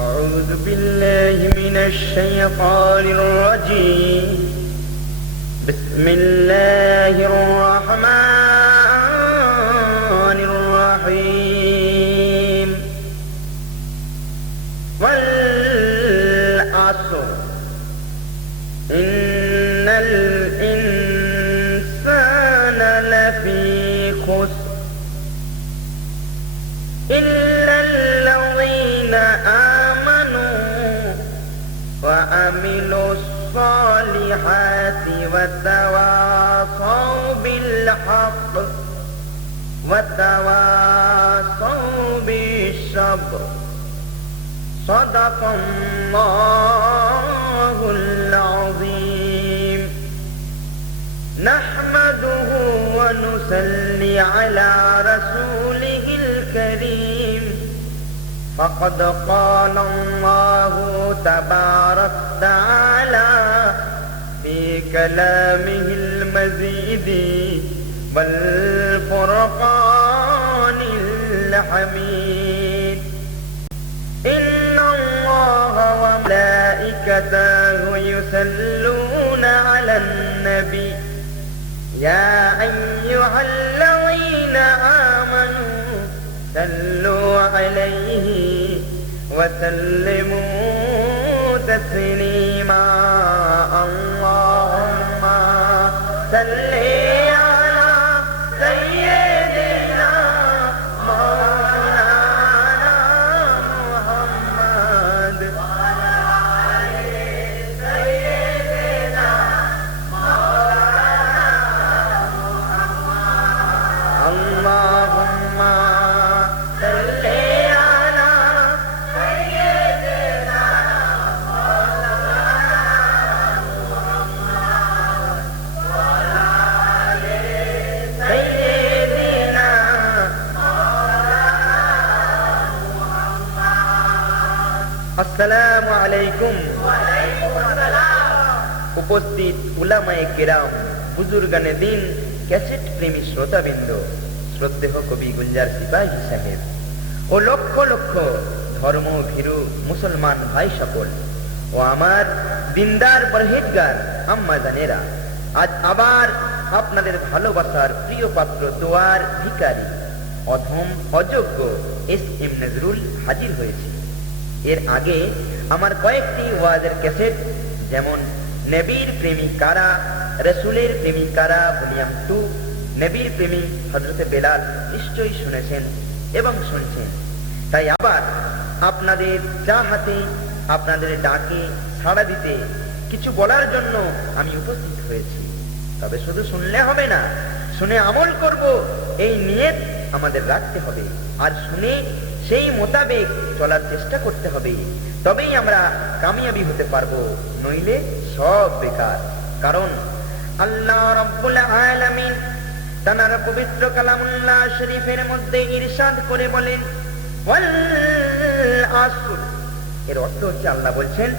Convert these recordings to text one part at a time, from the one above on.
أعوذ بالله من الشيطان الرجيم. بسم الله الرحمن الرحيم. والعصر إن الإنسان لفي خسر إلا الذين آمنوا وعملوا الصالحات وتواصوا بالحق وتواصوا بالصبر. صدق الله العظيم. نحمده ونصلي على رسوله الكريم. فقد قال الله تبارك وتعالى في كلامه المجيد والفرقان الحميد. إن الله وملائكته يصلون على النبي يا أيها الذين آمنوا صلوا عليه وسلموا تسليما. اللهم صل على سيدنا مولانا محمد وعلى آل سيدنا مولانا محمد. اللهم صل على سيدنا مولانا محمد وعلى آل سيدنا مولانا محمد. আসসালামু আলাইকুম। ওয়ালাইকুম আসসালাম। উপস্থিত উলামায়ে কেরাম, বুজুর্গানে দিন, ক্যাসেট প্রেমী শ্রোতাবৃন্দ, শ্রদ্ধেয় কবি গুলজার সিপাহী সাহেব ও লক্ষ লক্ষ ধর্ম ভীরু মুসলমান ভাই সকল ও আমার দিনদার পরহেজগার আম্মা জানেরা, আজ আবার আপনাদের ভালোবাসার প্রিয় পাত্র দোয়ার ভিখারি অধম অযোগ্য এস এম নজরুল হাজির হয়েছে। এর আগে আমার কয়েকটি ওয়াজের ক্যাসেট, যেমন নবীর প্রেমিক কারা, রসুলের প্রেমিক কারা ভলিউম 2, নবীর প্রেমিক হযরতে বেলাল, নিশ্চয়ই শুনেছেন এবং শুনছেন। তাই আবার আপনাদের চাহাতে, আপনাদের ডাকে সাড়া দিতে কিছু বলার জন্য আমি উপস্থিত হয়েছি। তবে শুধু শুনলে হবে না, শুনে আমল করব এই নিয়ত আমাদের রাখতে হবে, আর শুনে সেই মোতাবেক চলার চেষ্টা করতে হবে। তবেই আমরা কামিয়াবি হতে পারবো, নইলে সব বেকার। কারণ আল্লাহ রাব্বুল আলামিন তার পবিত্র কালামুল্লাহ শরীফের মধ্যে ইরশাদ করে বলেন ওয়াল আসর। এর অর্থ হচ্ছে, আল্লাহ বলছেন,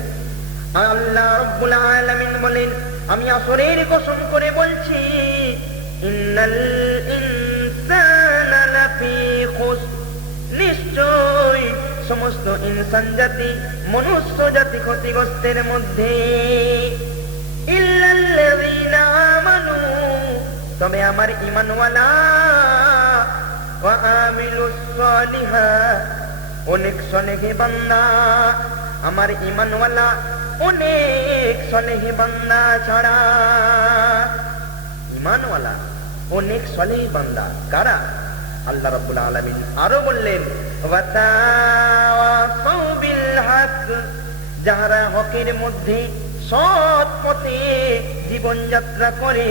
আল্লাহ রাব্বুল আলামিন বলেন, আমি আসরের কসম করে বলছি, ইন্নাল ইনসানা লাফি খুসর, নিশ্চয় সমস্ত ইনসান জাতি, মনুষ্য জাতি ক্ষতিগ্রস্তের মধ্যে। ইল্লাল্লাযীনা আমানু, তবে আমার ঈমানওয়ালা, ওয়া আমিলুস সালিহাত, অনেক সলেহ বান্দা, আমার ঈমানওয়ালা অনেক সলেহ বান্দা ছাড়া। ঈমানওয়ালা অনেক সলেহ বান্দা কারা? আল্লাহ রাব্বুল আলামিন আরো বললেন, ওয়া তাওয়াসাউ বিল হক, যারা হকের মধ্যে সৎ পথে জীবন যাত্রা করে,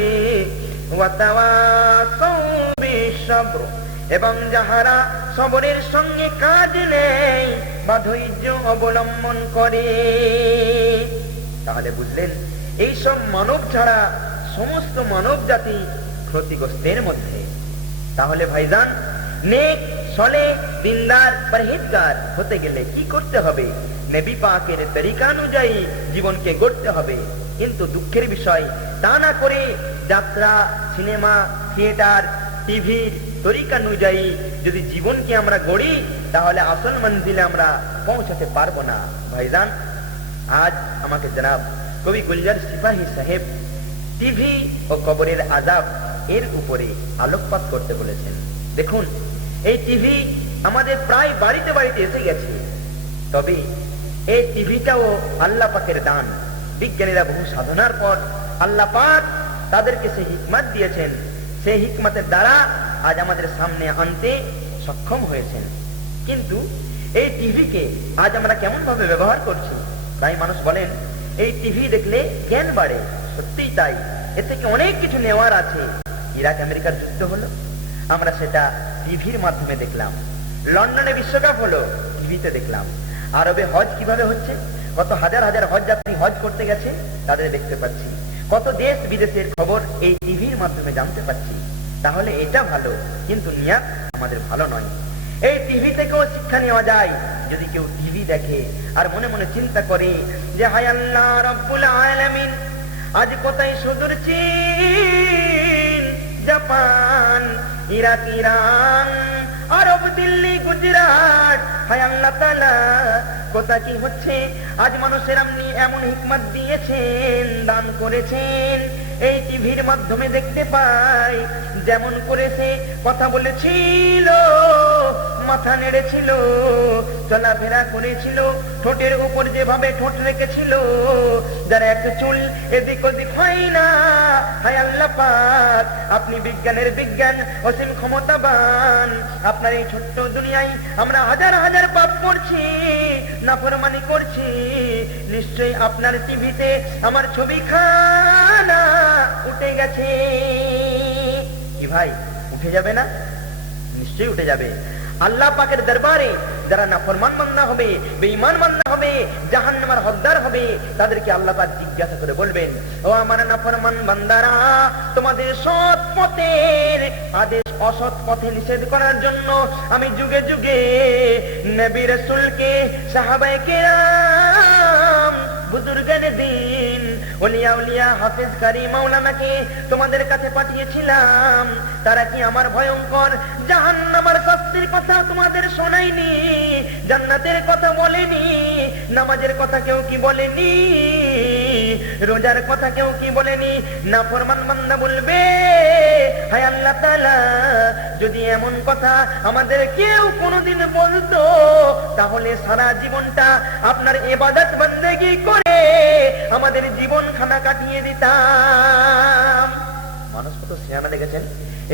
ওয়া তাওয়াসাউ বিসবর, এবং যাহারা সবরের সঙ্গে কাজ নেয় বা ধৈর্য অবলম্বন করে। তাহলে বুঝলেন, এইসব মানব ছাড়া সমস্ত মানব জাতি ক্ষতিগ্রস্তের মধ্যে। তাহলে ভাইজান, নেক সলে দিনদার পরহেজগার হতে গেলে কি করতে হবে? নবী পাকের তরিকা অনুযায়ী জীবনকে গড়তে হবে। কিন্তু দুঃখের বিষয়, তা না করে যাত্রা, সিনেমা, থিয়েটার, টিভির তরিকা অনুযায়ী যদি জীবনকে আমরা গড়ি, তাহলে আসল মঞ্জিলে আমরা পৌঁছাতে পারবো না। ভাইজান, আজ আমাকে জনাব কবি গুলজার সিপাহী সাহেব টিভি ও কবরের আযাব এর উপরে আলোকপাত করতে বলেছেন। দেখুন, এই টিভি আমাদের প্রায় বাড়িতে বাড়িতে এসে গেছে, তবে এই টিভিটাও আল্লাহ পাকের দান। বিজ্ঞানীরা বহু সাধনার পর আল্লাহ পাক তাদেরকে সেই হিকমত দিয়েছেন, সেই হিকমতের দ্বারা আজ আমাদের সামনে আনতে সক্ষম হয়েছেন। কিন্তু এই টিভিকে আজ আমরা কেমন ভাবে ব্যবহার করছি? তাই মানুষ বলেন এই টিভি দেখলে জ্ঞান বাড়ে। সত্যিই তাই, এ থেকে অনেক কিছু নেওয়ার আছে। ইরাক আমেরিকার যুদ্ধ হলো, আমরা সেটা টিভির মাধ্যমে দেখলাম। লন্ডনে বিশ্বকাপ হলো, টিভিতে দেখলাম। আরবে হজ কিভাবে হচ্ছে, কত হাজার হাজার হজ যাত্রী হজ করতে গেছে, তাদের দেখতে পাচ্ছি। কত দেশ বিদেশের খবর এই টিভির মাধ্যমে জানতে পাচ্ছি। তাহলে এটা ভালো, কিন্তু নিয়াত আমাদের ভালো নয়। এই টিভি থেকেও শিক্ষা নেওয়া যায়। যদি কেউ টিভি দেখে আর মনে মনে চিন্তা করে যে হায় আল্লাহ রাব্বুল আলামিন, আজ কোথায় সুদূর চীন, জাপান, ইরাক, ইরান, আরব, দিল্লি, গুজরাট, হায় আল্লাহ তাআলা কোথা কি হচ্ছে। আজ মানুষের আপনি এমন হিকমত দিয়েছেন, দান করেছেন, এই টিভির মাধ্যমে দেখতে পাই। যেমন করেছে, কথা বলেছিল, মাথা নেড়েছিল, চলাফেরা করেছিল, ঠোঁটের উপর যেভাবে ঠোঁট রেখেছিল, যারা একটা চুল এদিক ওদিক হয় না। হায় আল্লাহ পাক, আপনি বিজ্ঞানের বিজ্ঞান, অসীম ক্ষমতাবান। আপনার এই ছোট্ট দুনিয়ায় আমরা হাজার হাজার পাপ করছি, নাফরমানি করছি। নিশ্চয়ই আপনার টিভিতে আমার ছবিখানা উঠে গেছে। কি ভাই, উঠে যাবে না? নিশ্চয়ই উঠে যাবে। আল্লাহ পাকের দরবারে যারা নাফরমান বান্দা হবে, বেঈমান বান্দা হবে, জাহান্নামের হকদার হবে, তাদেরকে আল্লাহ পাক জিজ্ঞাসা করে বলবেন, ও আমার নাফরমান বান্দারা, তোমাদের সৎ পথের আদেশ অসৎ পথে নিষেধ করার জন্য আমি যুগে যুগে নবী রাসূলকে, সাহাবায়ে কেরাম, বুজুর্গানে দ্বীন, ওলিয়া উলিয়া, হাফেজ, কারি, মাওলানাকে তোমাদের কাছে পাঠিয়েছিলাম। তারা কি আমার ভয়ঙ্কর জাহান্নামের শাস্তির কথা তোমাদের শোনায়নি? জান্নাতের কথা বলেনি? নামাজের কথা কেউ কি বলেনি? রোজার কথা কেউ কি বলেনি? নাফরমান বান্দা বলবে, হায় আল্লাহ তাআলা, যদি এমন কথা আমাদের কেউ কোনোদিন বলতো, তাহলে সারা জীবনটা আপনার ইবাদত বন্দেগী করে আমাদের জীবন খানা কাটিয়ে দিতাম। মানুষ কত সিয়ানা দেখেছেন,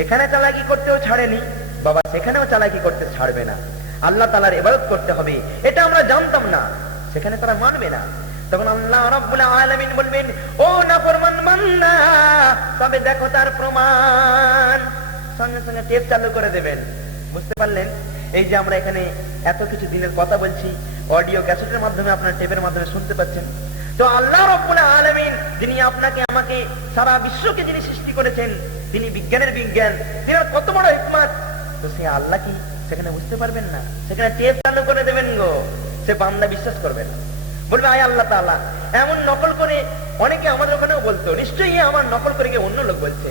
এখানে চালাকি করতেও ছাড়েনি বাবা, সেখানেও চালাকি করতে ছাড়বে না। আল্লাহ তাআলার ইবাদত করতে হবে, এটা আমরা জানতাম না, সেখানে তারা মানবে না। তখন আল্লাহ রাব্বুল আলামিন বলবেন, ও নাফরমান বান্দা, তবে দেখো তার প্রমাণ। সঙ্গে সঙ্গে টেপ চালু করে দেবেন। বুঝতে পারলেন? এই যে আমরা এখানে এত কিছু দিনের কথা বলছি, অডিও ক্যাসেটের মাধ্যমে, আপনার টেপের মাধ্যমে শুনতে পাচ্ছেন। তো আল্লাহ রাব্বুল আলামিন, যিনি আপনাকে আমাকে সারা বিশ্বকে যিনি সৃষ্টি করেছেন, তিনি বিজ্ঞানের বিজ্ঞান, তিনি কত বড় হিকমত। তো সে আল্লাহ কি সেখানে বুঝতে পারবেন না? সেখানে টেপ চালু করে দেবেন গো, সে বান্দা বিশ্বাস করবে না, বলবে আয় আল্লাহ তাআলা। এমন নকল করে অনেকে আমাদের ওখানেও বলতো, নিশ্চয়ই আমার নকল করে গিয়ে অন্য লোক বলছে।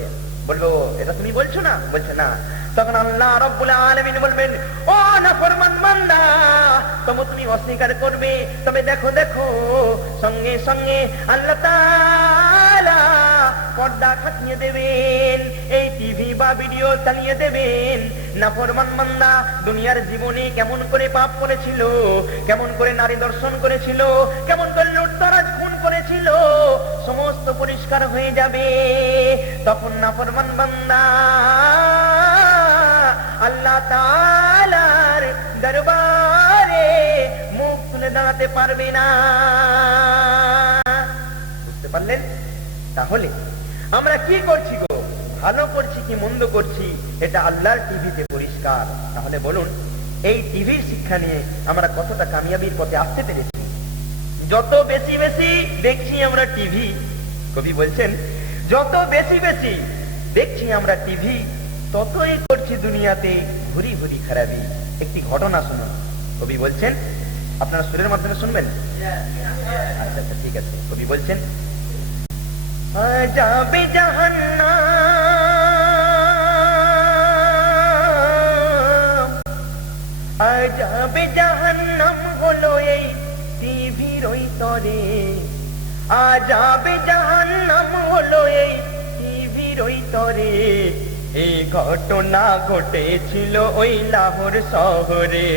বলবো, এটা তুমি বলছো না? বলছে না। তখন আল্লাহ রাব্বুল আলামিন বলবেন, ও নাফরমান বান্দা, তুমি অস্বীকার করবে, তবে দেখো দেখো, সঙ্গে সঙ্গে আল্লাহ তাআলা পর্দা খাটিয়ে দেবেন, এই টিভি বা ভিডিও চালিয়ে দেবেন। নাফরমান বান্দা দুনিয়ার জীবনে কেমন করে পাপ করেছিল, কেমন করে নারী দর্শন করেছিল, কেমন করে লুটতরাজ খুন করেছিল, সমস্ত পরিষ্কার হয়ে যাবে। তখন নাফরমান বান্দা আল্লাহ তাআলার দরবারে মুখ তুলে দাঁড়াতে পারবে না। বুঝতে পারলেন? তাহলে আমরা কি করছি গো, ভালো করছি কি মন্দ করছি, এটা আল্লাহর টিভিতে পরিষ্কার। তাহলে বলুন, এই টিভির শিক্ষা নিয়ে আমরা কতটা কামিয়াবির পথে আসতে পেরেছি? যত বেশি বেশি দেখছি আমরা টিভি, কবি বলছেন, যত বেশি বেশি দেখছি আমরা টিভি, ততই করছি দুনিয়াতে ভুরি ভুরি খারাপি। একটি ঘটনা শুনুন, কবি বলছেন, আপনারা সুরের মাধ্যমে শুনবেন? আচ্ছা আচ্ছা, ঠিক আছে। কবি বলছেন, যাবে জাহান্নাম, যাবে জাহান্নাম হলো এই টিভির ওই তরে, যাবে জাহান্নাম হলো এই টিভির ওই তরে। এই ঘটনা ঘটেছিল ওই লাহোর শহরে,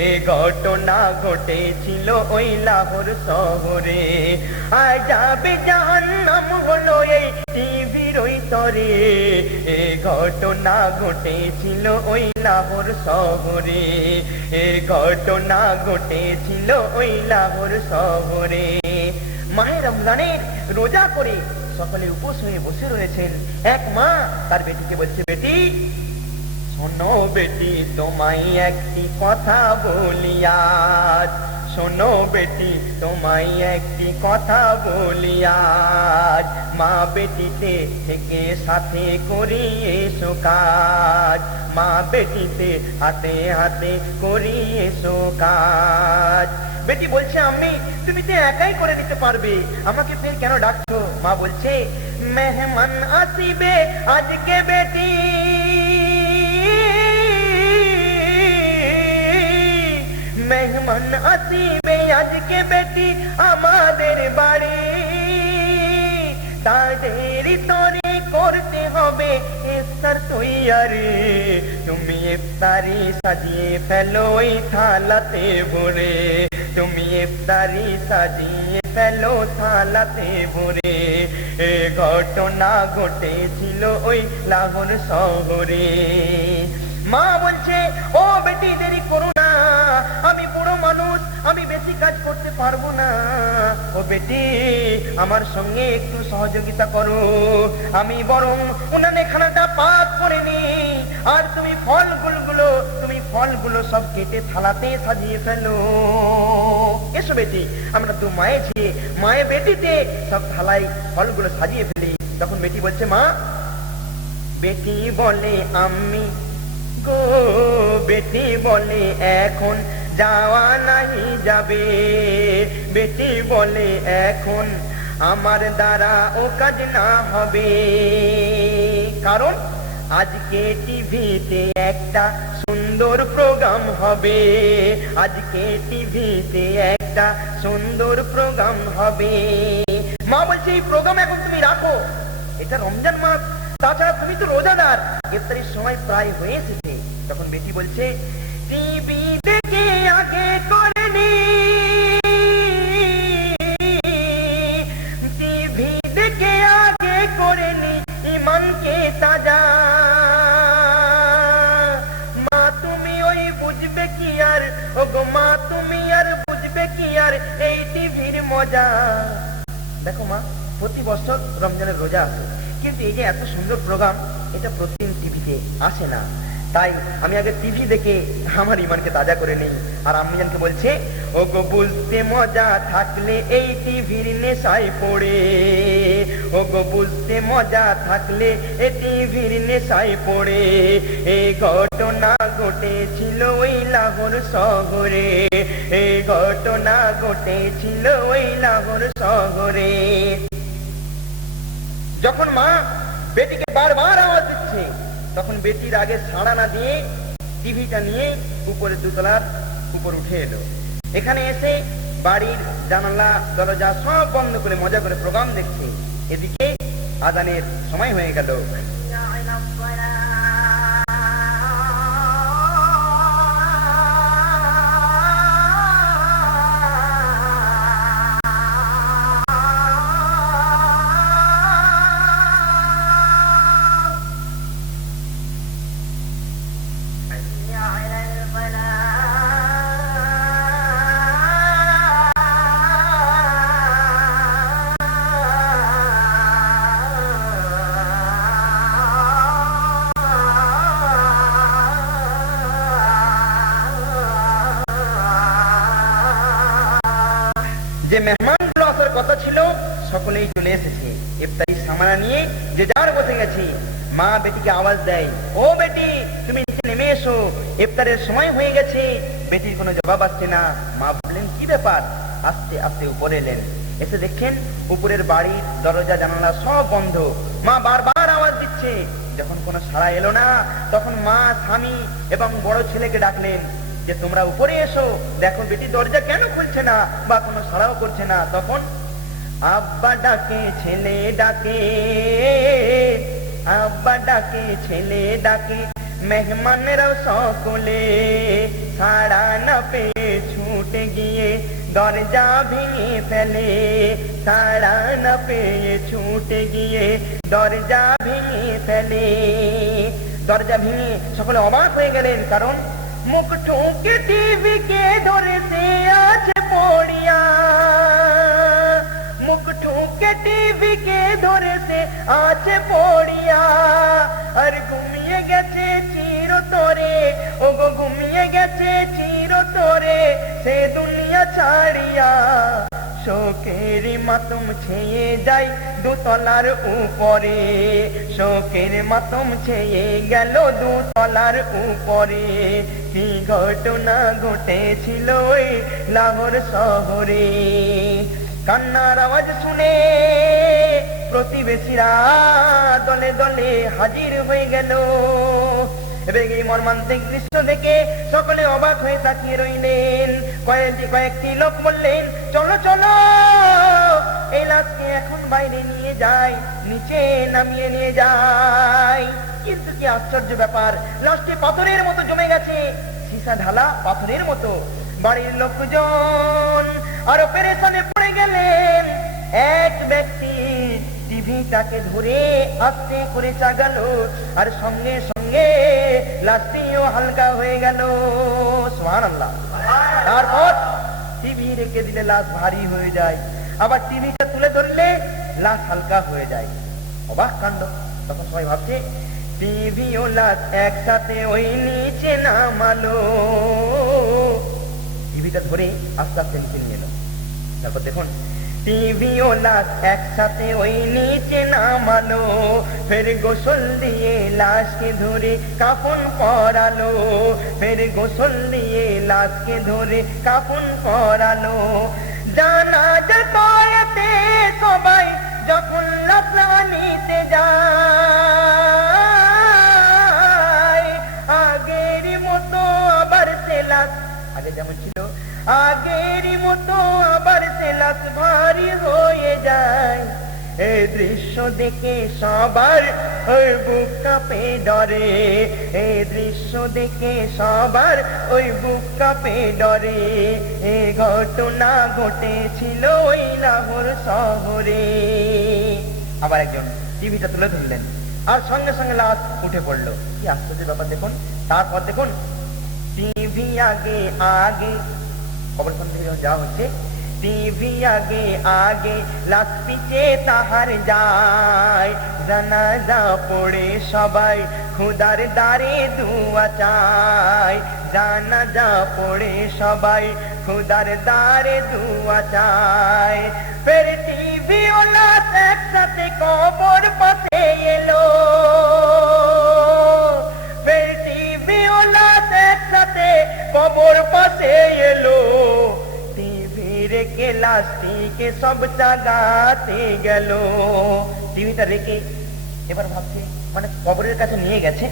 এই ঘটনা ঘটেছিল ওই লাহোর শহরে। যাবে জাহান্নাম হলো এই টিভির ওই তরে, এই ঘটনা ঘটেছিল ওই লাহোর শহরে, এই ঘটনা ঘটেছিল ওই লাহোর শহরে। মাহে রমজানের রোজা করে সকলে উপোস হয়ে বসে রয়েছেন। এক মা তার বেটিকে বলছে, বেটি শোনো বেটি, তোমায় একটি কথা বলি আজ, শোনো বেটি তোমায় একটি কথা বলি আজ। মা বেটিতে থেকে সাথে করি এসো কাজ, মা বেটিতে হাতে হাতে করি এসো কাজ। বেটি বলছে, আম্মি তুমি তো একাই করে নিতে পারবে, আমাকে ফের কেন ডাকছো? মা বলছে, মেহমান আসিবে আজকে বেটি, মেহমান আসিবে আজকে বেটি আমাদের বাড়ি, তাদের তরে করতে হবে ইফতার তৈয়ারি। তুমি ইফতারি সাজিয়ে ফেলো ওই থালাতে ভরে, তুমি ইফতারি সাজিয়ে ফেলো থালাতে ভরে। এ ঘটনা ঘটেছিল ওই লাহোর শহরে। মা বলছে, ও বেটি দেরি করো না, আমি বুড়ো মানুষ, আমি বেশি কাজ করতে পারবো না। ও বেটি আমার সঙ্গে একটু সহযোগিতা করো, আমি বরং উনানে খানাটা পাক করে নি, আর তুমি ফলগুলো সব কেটে থালাতে সাজিয়ে ফেলো। এসো বেটি আমরা তো মায়ে ঝিয়ে মায়ে বেটিতে সব থালায় ফলগুলো সাজিয়ে ফেলি। তখন বেটি বলছে, মা, বেটি বলে আম্মি গো, বেটি বলে এখন যাওয়া নাই যাবে, বেটি বলে এখন আমার দ্বারা ও কাজ না হবে, কারণ আজকে টিভিতে একটা সুন্দর প্রোগ্রাম হবে, আজকে টিভিতে একটা সুন্দর প্রোগ্রাম হবে। মা বলছে, এই প্রোগ্রাম এখন তুমি রাখো, এটা রমজান মাস, তাছাড়া তুমি তো রোজাদার, ইফতারির সময় প্রায় হয়ে এসেছে। তখন বেটি বলছে, টিভি দেখে আগে করে নি, টিভি দেখে আগে করে নি ইমানকে তাজা। মা তুমি ওই বুঝবে কি আর, ও গো মা তুমি আর বুঝবে কি আর এই টিভির মজা। দেখো মা, প্রতি বছর রমজানের রোজা আসে, কিন্তু এই যে এত সুন্দর প্রোগ্রাম, এটা প্রতিদিন টিভিতে আসে না, তাই আমি আগে টিভি দেখে আমার ইমানকে তাজা করে নেই। আর আম্মিজানকে বলছে, ও গো বুঝতে মজা থাকলে এই টিভির নেশায় পড়ে, ও গো বুঝতে মজা থাকলে এই টিভির নেশায় পড়ে। এই ঘটনা ঘটেছিল ওই লাহোর শহরে, এই ঘটনা ঘটেছিল ওই লাহোর শহরে। যখন মা বেটিকে বারবার আওয়াজ দিচ্ছে, তখন বেটির আগে সাড়া না দিয়ে টিভিটা নিয়ে উপরে দোতলার উপর উঠে এলো। এখানে এসে বাড়ির জানালা দরজা সব বন্ধ করে মজা করে প্রোগ্রাম দেখছে। এদিকে আজানের সময় হয়ে গেল। যে মেহমানগুলো আসার কথা ছিল সকলেই চলে এসেছে, ইফতারি সামানা নিয়ে যে যার বসে গেছে। মা বেটিকে আওয়াজ দেয়, ও বেটি তুমি নিচে নেমে এসো, ইফতারের সময় হয়ে গেছে। বেটির কোনো জবাব আসছে না। মা বললেন, কি ব্যাপার? আস্তে আস্তে উপরে এলেন, এসে দেখেন উপরের বাড়ির দরজা জানালা সব বন্ধ। মা বারবার আওয়াজ দিচ্ছে, যখন কোনো সাড়া এলো না, তখন মা স্বামী এবং বড় ছেলেকে ডাকলেন। যে তোমরা উপরে এসো, দেখো বেটি দরজা কেন খুলছে না বা কোনো সাড়াও করছে না। তখন আব্বা ডাকে ছেলে ডাকে, আব্বা ডাকে ছেলে ডাকে, মেহমানেরাও সকলে সাড়া না পেয়ে ছুটে গিয়ে দরজা ভেঙে ফেলে, সাড়া না পেয়ে ছুটে গিয়ে দরজা ভেঙে ফেলে। দরজা ভেঙে সকলে অবাক হয়ে গেলেন, কারণ মুখ ঠুকে টিভিকে ধরেছে আছে পড়িয়া, মুখ ঠুকে টিভিকে ধরেছে আছে পড়িয়া, আর ঘুমিয়ে গেছে চিরতরে, ওগো ঘুমিয়ে গেছে চিরতরে সে দুনিয়া ছাড়িয়া। শোকের মাতম ছেয়ে যায় দুতলার উপরে, শোকের মাতম ছেয়ে গেল দুতলার উপরে। কি ঘটনা ঘটেছিল ওই লাহোর শহরে, কান্নার আওয়াজ শুনে প্রতিবেশীরা দলে দলে হাজির হয়ে গেল। এই মর্মান্তিক দৃশ্য দেখে সকলে অবাক হয়ে তাকিয়ে রইলেন। কয়েকটি লোক বললেন, চলো চলো এই লাশকে এখন বাইরে নিয়ে যাই, নিচে নামিয়ে নিয়ে যাই। কিন্তু কি আশ্চর্য ব্যাপার, লাশটি পাথরের মতো জমে গেছে, সীসা ঢালা পাথরের মতো। বাড়ির লোকজন আরো পেরেশানে পড়ে গেলেন। এক ব্যক্তি টিভিটাকে ধরে আস্তে করে চাগালো, আর সঙ্গে সঙ্গে লাশটিও হালকা হয়ে গেল। সুবহানাল্লাহ। তারপর টিভি রেখে দিলে লাশ ভারী হয়ে যায়, আবার টিভিটা তুলে ধরলে লাশ হালকা হয়ে যায়। অবাক কাণ্ড। তখন সবাই ভাবছে টিভি ও লাশ একসাথে ওই নিচে নামালো। টিভিটা ধরে আস্তে আস্তে নিচে নিয়ে এলো। তারপর দেখুন টিভি ও লাশ একসাথে ওই নিচে নামালো, ফের গোসল দিয়ে লাশকে ধরে কাফন পরালো, ফের গোসল দিয়ে লাশকে ধরে কাফন পরালো। জানাজা করাতে সবাই যখন লাশ নিতে যায়, আগের মতো আবার সে লাশ, আগে যেমন ছিল আগের মতো আবার সে লাশ ভারী হয়ে যায়। এই দৃশ্য দেখে সবার ওই বুক কাঁপে ডরে, এই দৃশ্য দেখে সবার ওই বুক কাঁপে ডরে। এই ঘটনা ঘটেছিল ওই লাহোর শহরে। আবার একজন টিভিটা তুলে ধরলেন, আর সঙ্গে সঙ্গে লাশ উঠে পড়লো। কি আশ্চর্য ব্যাপার দেখুন। তারপর দেখুন টিভি আগে আগে, কবরস্থান থেকে যখন যাওয়া হচ্ছে, টিভি আগে আগে লাশ পিছে তাহার যায়, জানাজা পড়ে সবাই খুদার দ্বারে দুয়া চায়, জানাজা পড়ে সবাই খুদার দ্বারে দুয়া চায়। ফের টিভি ও লাশ একসাথে কবর পাশে এলো, ফের টিভি ও লাশ একসাথে কবর পাশে এলো। টিভি রেখে লাশটিকে সব জাগাতে গেল। টিভিটা রেখে এবার ভাবছে, মানে কবরের কাছে নিয়ে গেছে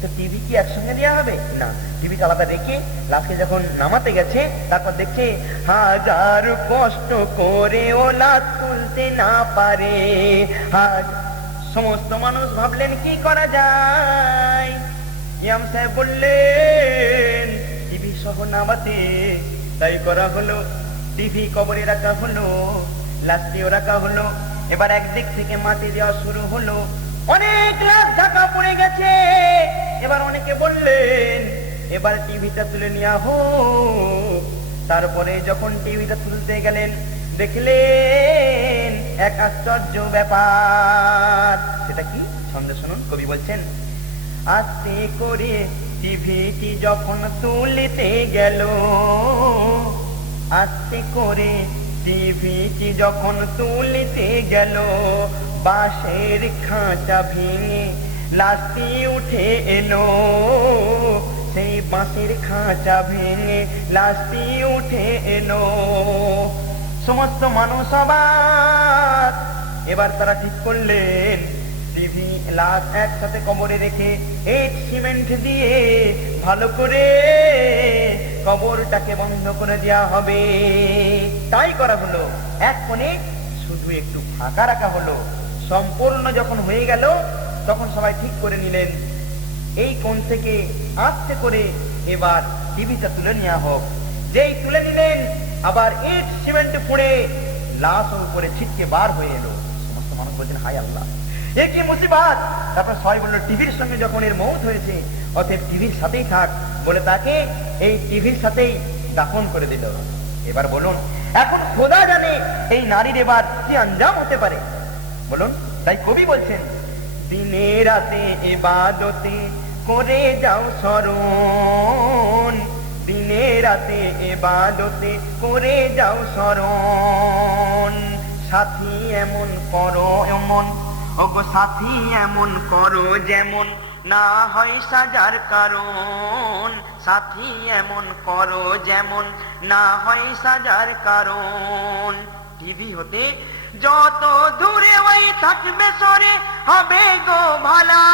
তো টিভি কি একসঙ্গে দেওয়া হবে না, টিভিটা আলাদা রেখে লাশকে যখন নামাতে গেছে তারপর দেখছে হাজার কষ্ট করে ও লাশ তুলতে না পারে। সমস্ত মানুষ ভাবলেন কি করা যায়। ইমাম সাহেব বললেন টিভি সহ নামাতে। তাই করা হলো, টিভি কবরে রাখা হলো, লাশটিও রাখা হলো। এবার একদিক থেকে মাটি দেওয়া শুরু হলো, অনেক লাশ ঢাকা পড়ে গেছে। এবার অনেকে বললেন এবার টিভিটা তুলে নেওয়া হোক। তারপরে যখন টিভিটা তুলতে গেলেন দেখলেন এক আশ্চর্য ব্যাপার। সেটা কি? ছন্দে শুনুন, কবি বলছেন, আস্তে করে টিভিটি যখন তুলতে গেল, আস্তে করে টিভিটি যখন তুলতে গেল, বাঁশের খাঁচা ভেঙে লাশটি উঠে এলো। সেই বাঁশের খাঁচা ভেঙে লাশটি উঠে এলো। সমস্ত মানুষ অবাক। এবার তারা ঠিক করলেন টিভি লাশ একসাথে কবরে রেখে ইট সিমেন্ট দিয়ে ভালো করে কবরটাকে বন্ধ করে দেওয়া হবে। তাই করা হলো। এক কোণে শুধু একটু ফাঁকা রাখা হলো। সম্পূর্ণ যখন হয়ে গেল তখন সবাই ঠিক করে নিলেন এই কোণ থেকে আস্তে করে এবার টিভিটা তুলে নেওয়া হোক। যেই তুলে নিলেন আবার ইট সিমেন্ট ফুঁড়ে লাশ উপরে ছিটকে বার হয়ে এলো। সমস্ত মানুষ বলছেন হায় আল্লাহ, এ কি মুসিবত। তারপর সবাই বললো টিভির সঙ্গে যখন এর মৌত হয়েছে অতএব টিভির সাথেই থাক বলে তাকে এই টিভির সাথেই দাফন করে দিল। এবার বলুন, এখন খোদা জানে এই নারীর এবার কি আঞ্জাম হতে পারে বলুন। তাই কবি বলছেন, দিনে রাতে ইবাদতে করে যাও স্মরণ, দিনে রাতে ইবাদতে করে যাও স্মরণ, সাথী এমন করো এমন, ওগো সাথী এমন করো যেমন না হয় সাজার কারণ, সাথী এমন করো যেমন না হয় সাজার কারণ। টিভি হতে যত দূরে ওই থাকবে সরে হবে গো ভালাই,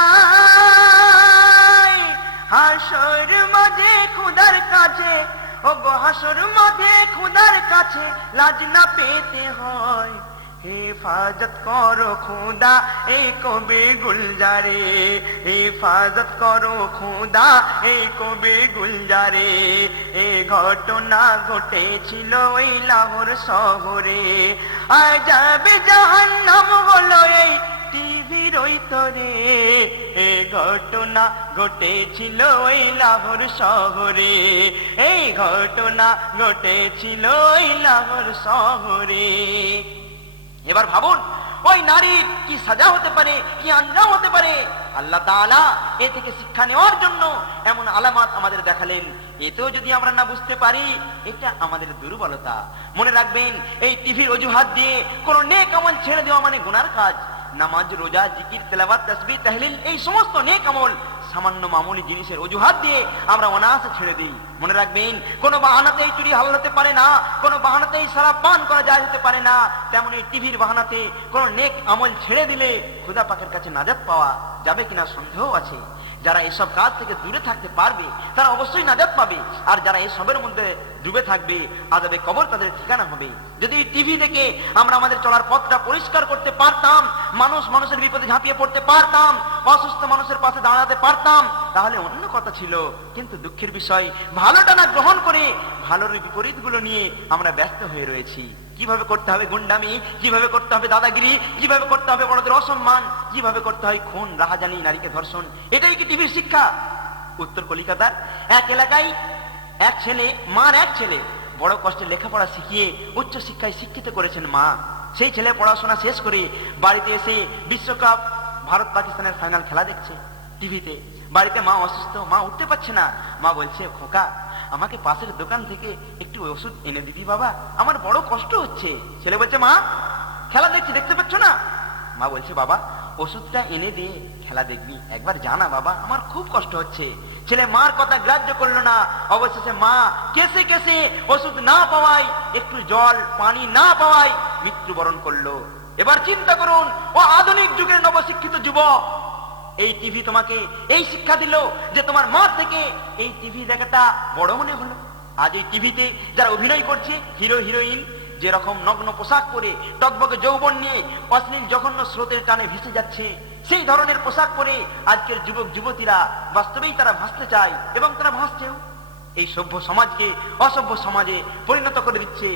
হাসর মাঝে খুদার কাছে, ওগো হাসর মাঝে খুদার কাছে লাজ না পেতে হয়। হেফাজত করো খুদা এই কবে গুলজারে, হেফাজত করো খুদা এই কবে গুলজারে। এ ঘটনা ঘটেছিল ওই লাহোর শহরে, আযাবে জাহান্নাম হলো এই টিভির ওই তরে। এ ঘটনা ঘটেছিল ওই লাহোর শহরে, এই ঘটনা ঘটেছিল ওই লাহোর শহরে। এবার ভাবুন ওই নারীর কি সাজা হতে পারে, কি আঞ্জাম হতে পারে। আল্লাহ তাআলা এ থেকে শিক্ষা নেওয়ার জন্য এমন আলামত আমাদের দেখালেন। এতেও যদি আমরা না বুঝতে পারি এটা আমাদের দুর্বলতা। মনে রাখবেন এই টিভির অজুহাত দিয়ে কোন নেক আমল ছেড়ে দেওয়া মানে গুনার কাজ। নামাজ, রোজা, জিকির, তেলাওয়াত, তাসবিহ, তাহলিল এই সমস্ত নেক আমল সামান্য মামুলি জিনিসের অজুহাত দিয়ে আমরা অনায়াসে ছেড়ে দিই। মনে রাখবেন কোন বাহানাতেই চুরি হালাল হতে পারে না, কোন বাহানাতেই শরাব পান করা যায় হতে পারে না। তেমন এই টিভির বাহানাতে কোন নেক আমল ছেড়ে দিলে খোদা পাকের কাছে নাজাত পাওয়া যাবে কিনা সন্দেহ আছে। যারা এসব কাজ থেকে দূরে থাকতে পারবে তারা অবশ্যই নাজাত পাবে, আর যারা এসবের মধ্যে ডুবে থাকবে আযাবে কবর তাদের ঠিকানা হবে। যদি টিভি থেকে আমরা আমাদের চলার পথটা পরিষ্কার করতে পারতাম, মানুষের বিপদে ঝাঁপিয়ে পড়তে পারতাম, অসুস্থ মানুষের পাশে দাঁড়াতে পারতাম, তাহলে অন্য কথা ছিল। কিন্তু দুঃখের বিষয় ভালোটা না গ্রহণ করে ভালোর বিপরীত গুলো নিয়ে আমরা ব্যস্ত হয়ে রয়েছি। কিভাবে করতে হবে গুন্ডামি, কিভাবে করতে হবে দাদাগিরি, কিভাবে করতে হবে বড়দের অসম্মান, কিভাবে করতে হয় খুন, রাহাজানি, নারীকে ধর্ষণ, এটাই কি টিভির শিক্ষা? উত্তর কলিকাতার এক এলাকায় এক ছেলে, মার এক ছেলে বড় কষ্টে লেখাপড়া শিখিয়ে উচ্চ শিক্ষায় শিক্ষিত করেছেন মা। সেই ছেলে পড়াশোনা শেষ করে বাড়িতে এসে বিশ্বকাপ ভারত পাকিস্তানের ফাইনাল খেলা দেখছে টিভিতে। বাড়িতে মা অসুস্থ, মা উঠতে পারছে না। মা বলছে, খোকা আমাকে পাশের দোকান থেকে একটু ওষুধ এনে দিবি বাবা, আমার বড় কষ্ট হচ্ছে। ছেলে বলছে, মা খেলা দেখছি, দেখতে পাচ্ছ না? মা বলছে, বাবা ওষুধটা এনে দিয়ে খেলা দেখবি, একবার জানা বাবা, আমার খুব কষ্ট হচ্ছে। ছেলে মার কথা গ্রাহ্য করলো না। অবশেষে মা কেসে কেসে ওষুধ না পাওয়ায়, একটু জল পানি না পাওয়ায় মৃত্যুবরণ করলো। এবার চিন্তা করুন, ও আধুনিক যুগের নবশিক্ষিত যুবক, এই টিভি তোমাকে এই শিক্ষা দিল যে তোমার মা থেকে এই টিভি দেখাটা বড় মনে হলো। আজ এই টিভিতে যারা অভিনয় করছে হিরো হিরোইন, যেরকম নগ্ন পোশাক পরে টকবকে যৌবন নিয়ে অশ্লীল জঘন্য স্রোতের টানে ভেসে যাচ্ছে, সেই ধরনের পোশাক পরে আজকের যুবক যুবতীরা বাস্তবেই তারা ভাসতে চায় এবং তারা ভাসছেও। এই সভ্য সমাজকে অসভ্য সমাজে পরিণত করে দিচ্ছে।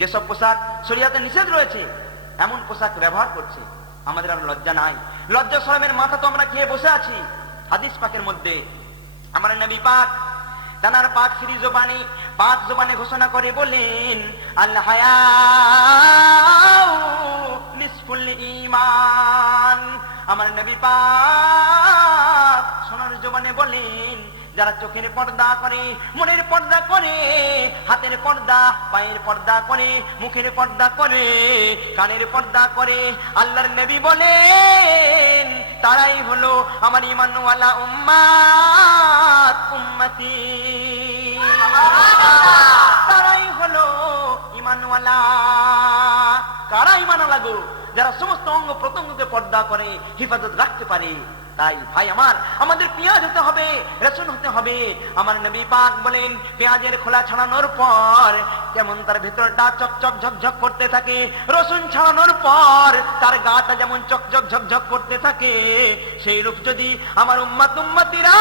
যেসব পোশাক শরীয়তে নিষেধ রয়েছে এমন পোশাক ব্যবহার করছে। আমাদের আর লজ্জা নাই, লজ্জা শরমের মাথা তো আমরা খেয়ে বসে আছি। হাদিস পাকের মধ্যে আমার নবী পাক তানার পাক ফিরি জবানে পাক জবানে ঘোষণা করে বলেন, আল হায়াউ নিসফুল ঈমান। আমার নবী পাক সোনার জবানে বলেন, যারা চোখের পর্দা করে, মনের পর্দা করে, হাতের পর্দা, পায়ের পর্দা করে, মুখের পর্দা করে, কানের পর্দা করে, আল্লাহর নবী বলেন তারাই হলো আমার ঈমানওয়ালা উম্মাত, উম্মতি। তারাই হলো ঈমানওয়ালা। কারা ঈমানওয়ালা গো? যারা সমস্ত অঙ্গ প্রত্যঙ্গকে পর্দা করে, হেফাজত রাখতে পারে, তাই ভাই আমার, আমাদের পেঁয়াজ হতে হবে, রসুন হতে হবে। আমার নবী পাক বলেন, পেঁয়াজের খোলা ছাড়ানোর পর যেমন তার ভেতরটা চকচক ঝকঝক করতে থাকে, রসুন ছাড়ানোর পর তার গাটা যেমন চকচক ঝকঝক করতে থাকে, সেই রূপ যদি আমার উম্মত উম্মতিরা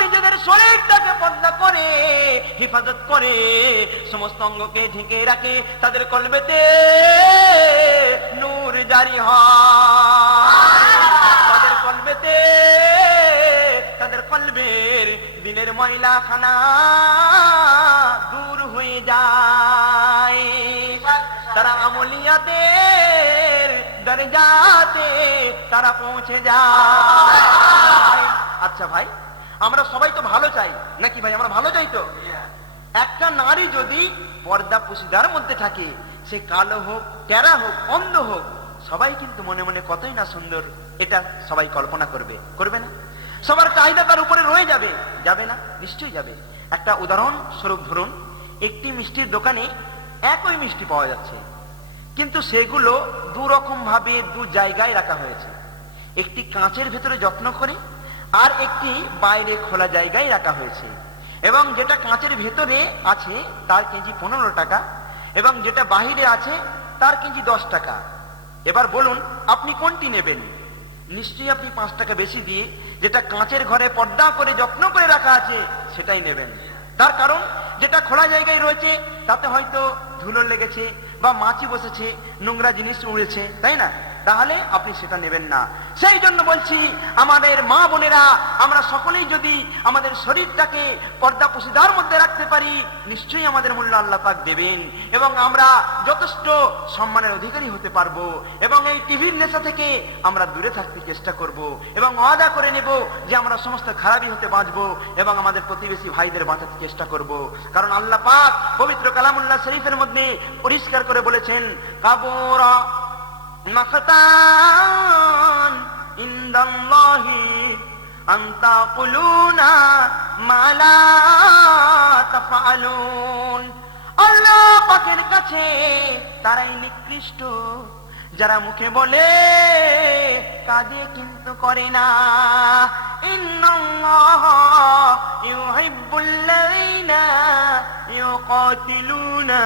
নিজেদের শরীরটাকে পর্দা করে, হেফাজত করে, সমস্ত অঙ্গকে ঢেকে রাখে, তাদের কলবেতে নূর জারি হয়, তাদের কলবেতে, তাদের কলবের দিলের ময়লা খানা দূর হয়ে যায়, তারা আমলিয়াতের দরজাতে তারা পৌঁছে যায়। আচ্ছা ভাই, আমরা সবাই তো ভালো চাই নাকি ভাই? আমরা ভালো চাই তো। একটা নারী যদি পর্দা পুশিদার মধ্যে থাকে, সে কালো হোক, টেরা হোক, অন্ধ হোক, সবাই কিন্তু মনে মনে কতই না সুন্দর, এটা সবাই কল্পনা করবে, করবে না? সবার চাহিদা তার উপরে রয়ে যাবে, যাবে না? নিশ্চয়ই যাবে। একটা উদাহরণ স্বরূপ ধরুন, একটি মিষ্টির দোকানে একই মিষ্টি পাওয়া যাচ্ছে, কিন্তু সেগুলো দু রকম ভাবে দু জায়গায় রাখা হয়েছে। একটি কাঁচের ভেতরে যত্ন করে, আর একটি বাইরে খোলা জায়গায় রাখা হয়েছে। এবং যেটা কাঁচের ভেতরে আছে তার কেজি 15 টাকা, এবং যেটা বাহিরে আছে তার কেজি 10 টাকা। এবার বলুন আপনি কোনটি নেবেন? নিশ্চয়ই আপনি 5 টাকা বেশি দিয়ে যেটা কাঁচের ঘরে পর্দা করে যত্ন করে রাখা আছে সেটাই নেবেন। তার কারণ যেটা খোলা জায়গায় রয়েছে তাতে হয়তো ধুলো লেগেছে বা মাছি বসেছে, নোংরা জিনিস উড়েছে, তাই না? তাহলে আপনি সেটা নেবেন না। সেই জন্য বলছি, আমাদের মা বোনেরা, আমরা সকলেই যদি আমাদের শরীরটাকে পর্দা পুশিদার মধ্যে রাখতে পারি, নিশ্চয়ই আমাদের মূল্য আল্লাহ পাক দেবেন, এবং আমরা যথেষ্ট সম্মানের অধিকারী হতে পারবো। এবং এই টিভির নেশা থেকে আমরা দূরে থাকতে চেষ্টা করব, এবং ওয়াদা করে নেব যে আমরা সমস্ত খারাপি হতে বাঁচবো, এবং আমাদের প্রতিবেশী ভাইদের বাঁচাতে চেষ্টা করব। কারণ আল্লাহ পাক পবিত্র কালামুল্লাহ শরীফের মধ্যে পরিষ্কার করে বলেছেন, কাবুরা মাকতান ইনদাল্লাহি আন তাকুলুনা মা লা তাফআলুন। আল্লাহ পাকের কাছে তারাই নিকৃষ্ট যারা মুখে বলে কাজে কিন্তু করে না। ইন্নাল্লাহা ইউহিব্বুল্লাযীনা ইউকাতিলুনা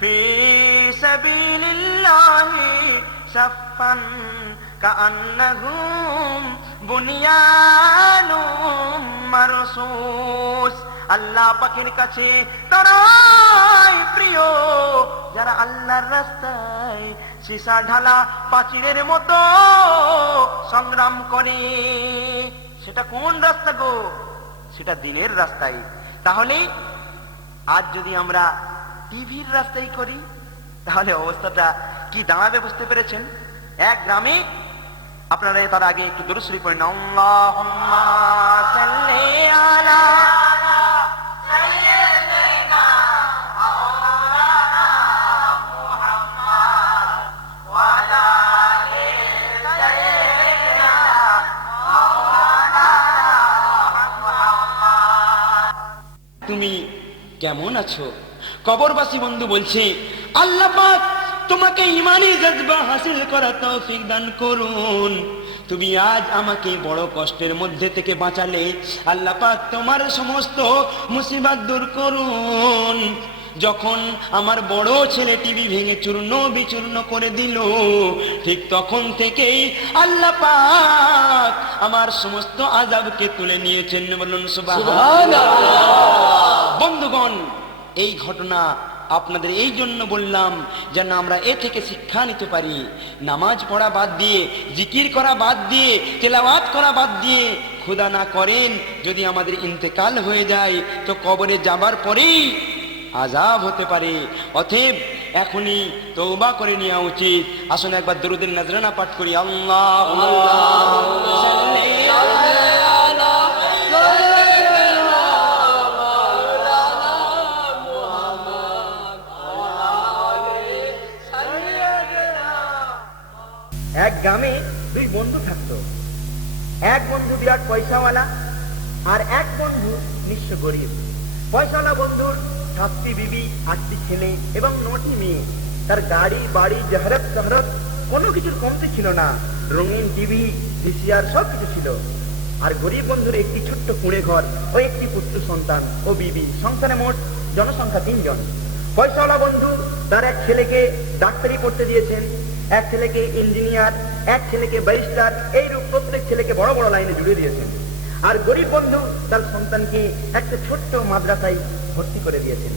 ফি সাবিলিল্লাহি সাফফান কাআন্নাহুম বুনিয়ানুম মারসুস। আল্লাহ পাকের কাছে তারাই প্রিয় যারা আল্লাহর রাস্তায় সীসা ঢালা প্রাচীরের মতো সংগ্রাম করে। সেটা কোন রাস্তা গো? সেটা দিনের রাস্তায়। তাহলে আজ যদি আমরা টিভির রাস্তায় করি, তাহলে অবস্থাটা কি দাঁড়াবে বুঝতে পেরেছেন? এক গ্রামে, আপনারা তার আগে একটু দুরূদ শরীফ পড়েন, আল্লাহুম্মা সাল্লি আলা সাইয়্যিদিনা মাওলানা মুহাম্মদ ওয়া আলা আলি সাইয়্যিদিনা মাওলানা মুহাম্মদ। তুমি কেমন আছো? কবরবাসী বন্ধু বলছে, আল্লাহ পাক তোমাকে ঈমানি জজবা হাসিল করার তৌফিক দান করুন। তুমি আজ আমাকে বড় কষ্টের মধ্যে থেকে বাঁচালে, আল্লাহ পাক তোমার সমস্ত মুসিবত দূর করুন। যখন আমার বড় ছেলে টিভি ভেঙে চূর্ণ বিচূর্ণ করে দিল, ঠিক তখন থেকেই আল্লাহ পাক আমার সমস্ত আযাবকে তুলে নিয়েছেন। বলুন সুবহানাল্লাহ। বন্ধুগণ, এই ঘটনা আপনাদের এই জন্য বললাম যেন আমরা এ থেকে শিক্ষা নিতে পারি। নামাজ পড়া বাদ দিয়ে, জিকির করা বাদ দিয়ে, তেলাওয়াত করা বাদ দিয়ে, খোদা না করেন যদি আমাদের ইন্তেকাল হয়ে যায়, তো কবরে যাবার পরেই আযাব হতে পারে। অতএব এখনই তওবা করে নেওয়া উচিত। আসুন একবার দরুদের নজরানা পাঠ করি। আল্লাহুম্মা সাল্লি আলা এক গ্রামে দুই বন্ধু থাকতো। এক বন্ধু বিরাট পয়সাওয়ালা, আর এক বন্ধু নিঃস্ব গরিব। পয়সাওয়ালা বন্ধুর 7টি বিবি, 8টি ছেলে এবং 9টি মেয়ে। তার গাড়ি বাড়ি, জহরত শহরত কোনো কিছুর কমতি ছিল না। রঙিন টিভি, ভিসিআর সবকিছু ছিল। আর গরিব বন্ধুর একটি ছোট্ট কুঁড়ে ঘর ও একটি পুত্র সন্তান ও বিবি, সংসারে মোট জনসংখ্যা 3 জন। পয়সাওয়ালা বন্ধু তার এক ছেলেকে ডাক্তারি পড়তে দিয়েছেন, এক ছেলেকে ইঞ্জিনিয়ার, এক ছেলেকে ব্যারিস্টার, এইরূপ প্রত্যেক ছেলেকে বড় বড় লাইনে জুড়ে দিয়েছেন। আর গরিব বন্ধু তার সন্তানকে একটা ছোট্ট মাদ্রাসায় ভর্তি করে দিয়েছেন।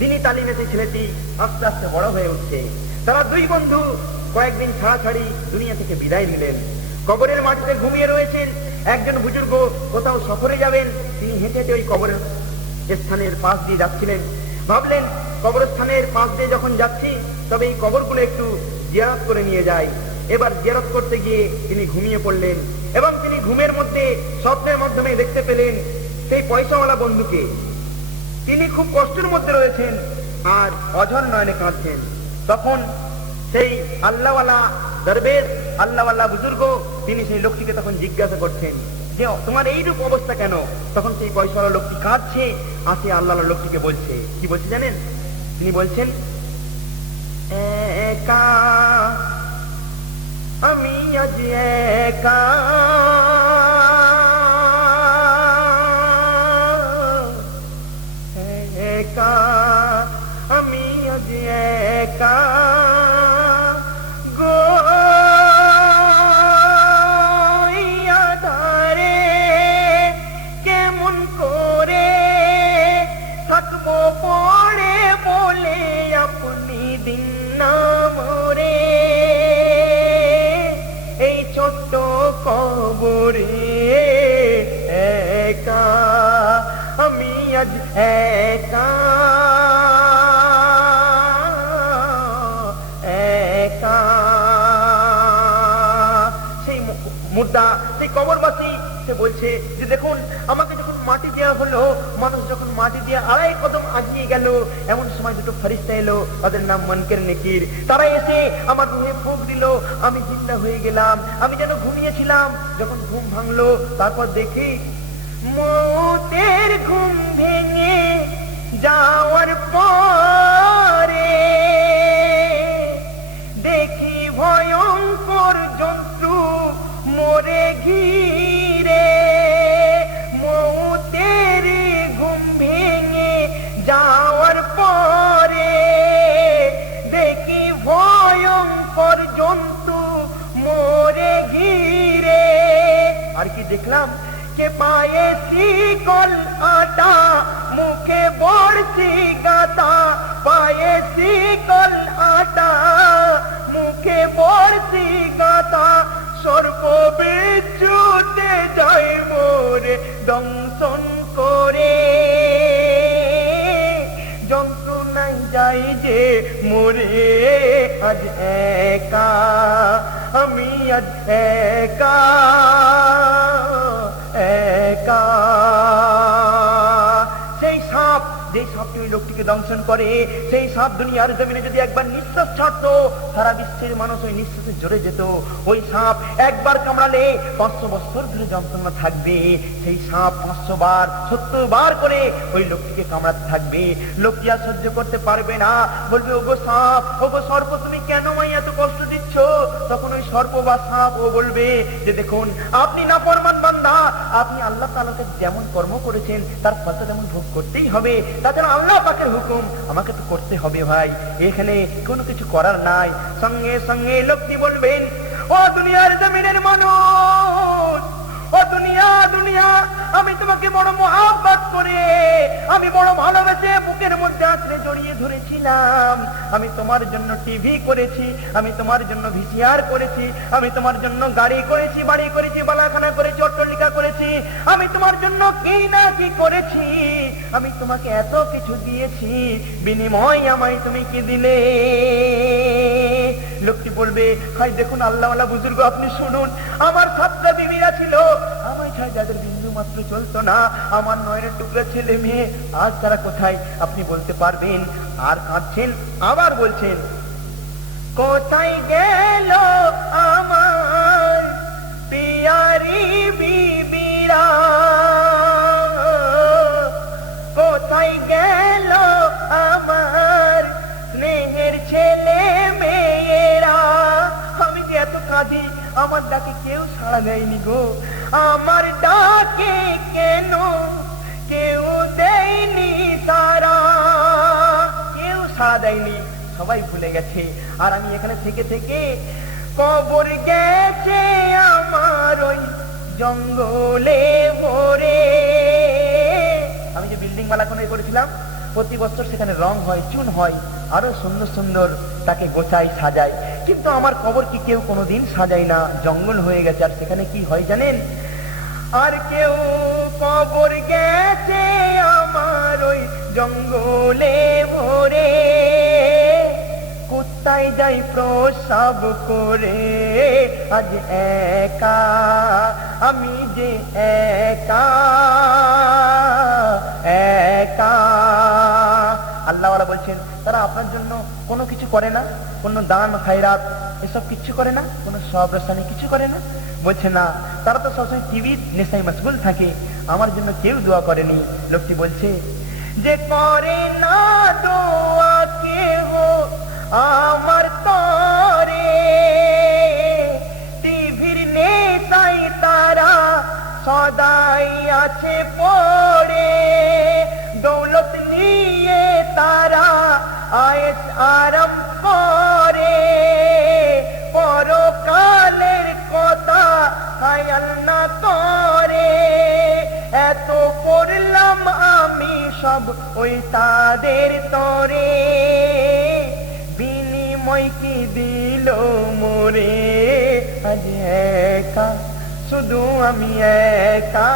দিনই তালিমে সেই ছেলেটি আস্তে আস্তে বড় হয়ে উঠছে। তারা দুই বন্ধু কয়েকদিন ছাড়াছাড়ি দুনিয়া থেকে বিদায় নিলেন। কবরের মাটিতে ঘুমিয়ে রয়েছেন। একজন বুজুর্গ কোথাও সফরে যাবেন, তিনি হেঁটে হেঁটে ওই কবরের স্থানের পাশ দিয়ে যাচ্ছিলেন। ভাবলেন কবরস্থানের পাশ দিয়ে যখন যাচ্ছি তবে এই কবরগুলো একটু জিয়ারত করে নিয়ে যায়। এবার জিয়ারত করতে গিয়ে তিনি ঘুমিয়ে পড়লেন এবং তিনি ঘুমের মধ্যে স্বপ্নের মাধ্যমে দেখতে পেলেন সেই পয়সাওয়ালা বন্ধুকে। তিনি খুব কষ্টের মধ্যে রয়েছেন আর অঝর নয়নে কাঁদছেন। তখন সেই আল্লাহওয়ালা দরবেশ, আল্লাহওয়ালা বুজুর্গ, তিনি সেই লোকটিকে তখন জিজ্ঞাসা করছেন যে তোমার এইরূপ অবস্থা কেন? তখন সেই পয়সাওয়ালা লোকটি কাঁদছে, আসে আল্লাহওয়ালা লোকটিকে বলছে, কি বলছে জানেন? তিনি বলছেন, একা আমি আজ একা, একা আমি আজ একা গো আধারে, কেমন করে থাকবো পড়ে বলে আপনি দিন না মরে, এই ছোট্ট কবরে একা আমি আজ একা, একা। সেই মুর্দা, সেই কবরবাসী, সে বলছে যে দেখুন আমাকে যখন মাটি দেওয়া হলো, মানুষ যখন মাটি দিয়ে 2.5 কদম আগিয়ে গেল, এমন সময় দুটো ফেরেশতা এলো, তাদের নাম মুনকার নেকির। তারা এসে আমার রুহে ফুঁক দিল, আমি জিন্দা হয়ে গেলাম। আমি যেন ঘুমিয়েছিলাম, যখন ঘুম ভাঙলো তারপর দেখি মৌতের ঘুম ভেঙে যাওয়ার পরে দেখি ভয়ঙ্কর জন্তু মোরে ঘিরে, মৌতের ঘুম ভেঙে যাওয়ার পরে দেখি ভয়ঙ্কর জন্তু মোরে ঘিরে। আর কি দেখলাম? কে পায়ে শিকল আটা, মুখে বড়শি গাতা, পায়ে শিকল আটা, মুখে বড়শি গাতা, সর্প বিচ্ছুতে যায় মোরে দংশন করে, যন্ত্রণাই যাই যে মোরে আজ একা আমি আজ একা, একা। সেই সাপ, যে সাপটি ওই লোকটিকে দংশন করে, সেই সাপ দুনিয়ার জমিনে যদি একবার নিঃশ্বাস ছাড়তো, সারা বিশ্বের মানুষ ওই নিঃশ্বাসে জ্বরে যেত। ওই সাপ একবার কামড়ালে 500 বছর ধরে যন্ত্রণা থাকবে। সেই সাপ 500 বার 70 বার করে ওই লোকটিকে কামড়াতে থাকবে। লোকটি আর সহ্য করতে পারবে না, বলবে ওগো সাপ, ওগো সর্প, তুমি কেন আমায় এত কষ্ট দিচ্ছ? তখন ওই সর্প বা সাপ ও বলবে যে দেখুন আপনি নাফরমান বান্দা, আপনি আল্লাহ তাআলাকে যেমন কর্ম করেছেন তার ফল তেমন ভোগ করতেই হবে, তাছাড়া আল্লাহ পাকের হুকুম আমাকে তো করতে হবে ভাই, এখানে কোনো কিছু করার নাই। সঙ্গে সঙ্গে লোকটি বলবেন, ও দুনিয়ার জমিনের মানুষ, ও দুনিয়া, দুনিয়া, আমি তোমাকে বড় মহব্বত করে, আমি বড় ভালোবেসে বুকের মধ্যে আঁকড়ে জড়িয়ে ধরেছিলাম। আমি তোমার জন্য টিভি করেছি, আমি তোমার জন্য ভিসিআর করেছি, আমি তোমার জন্য গাড়ি করেছি, বাড়ি করেছি, বালাখানা করেছি, অট্টালিকা করেছি, আমি তোমার জন্য কি না কি করেছি, আমি তোমাকে এত কিছু দিয়েছি, বিনিময় আমায় তুমি কি দিলে? লোকটি বলবে, হাই দেখুন আল্লাহওয়ালা বুজুর্গ, আপনি শুনুন, আমার 7টা বিবিরা ছিল, আমায় ছাড়া যাদের বিন্দু মাত্র চলতো না, আমার 9 টুকরা ছেলে মেয়ে, আজ তারা কোথায় আপনি বলতে পারবেন? আর কাঁদছেন, আবার বলছেন, কোথায় গেল আমার পিয়ারি বিবিরা, কোথায় গেল আমার স্নেহের ছেলে মেয়েরা? আমি যে এত কাঁদি, আমার ডাকে কেউ সাড়া দেয়নি গো, আমার ডাকে কেন কেউ দেয়নি সাড়া, কেউ সাড়া দেয়নি, সবাই ভুলে গেছে। আর আমি এখানে থেকে থেকে কবর গেছে আমার ওই জঙ্গলে ভরে। আমি যে বিল্ডিং মালা করেছিলাম, প্রতি বছর সেখানে রং হয়, চুন হয়, আরো সুন্দর সুন্দর তাকে গোছাই সাজায়, কিন্তু আমার কবর কি কেউ কোনোদিন সাজায় না, জঙ্গল হয়ে গেছে। আর সেখানে কি হয় জানেন? আর কেউ কবর গেছে আমার ওই জঙ্গলে ভরে, কুত্তায় যাই প্রসাব করে, আজ একা আমি যে একা একা। আল্লাহওয়ালা বলছেন তারা আপনার জন্য কোনো কিছু করে না, কোনো দান খায়রাত এসব কিছু করে না, কোনো সব রসানি কিছু করে না। বলছে না, তারা তো সবসময় টিভির নেশায় মশগুল থাকে, আমার জন্য কেউ দোয়া করেনি। লোকটি বলছে যে করে না দোয়া কেহ আমার তরে, টিভির নেশায় তারা সদাই আছে পড়ে, দৌলত নিয়ে তারা আয়েশ আরাম করে, পরকালের কথা খায়াল না করে। এত করলাম আমি সব ওই তাদের তরে, বিনিময় কি দিল মোরে, আজ একা শুধু আমি একা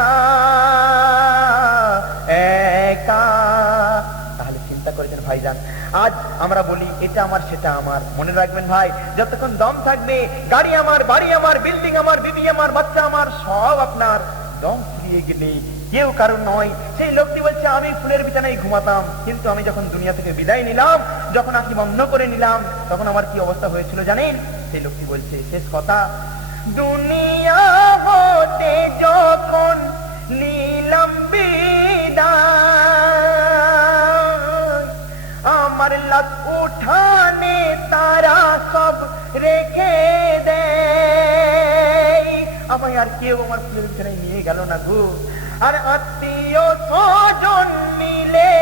একা। তাহলে চিন্তা করেছেন ভাইজান, আজ আমরা বলি এটা আমার সেটা আমার, মনে রাখবেন ভাই, যতক্ষণ দম থাকবে গাড়ি আমার, বাড়ি আমার, বিল্ডিং আমার, বিবি আমার, বাচ্চা আমার, সব আপনার। দম ফুরিয়ে গেলে কেউ কারণ নয়। সেই লোকটি বলছে আমি ফুলের বিছানায় ঘুমাতাম, কিন্তু আমি যখন দুনিয়া থেকে বিদায় নিলাম, যখন আঁখি বন্ধ করে নিলাম, তখন আমার কি অবস্থা হয়েছিল জানেন? সেই লোকটি বলছে শেষ কথা, দুনিয়া হতে যখন নিলাম বিদায়, আমার লাশ উঠানে তারা সব রেখে দেয়, আমায় আর কেউ আমার ফুলের বিছানায় নিয়ে গেল না গো। আর আত্মীয় স্বজন মিলে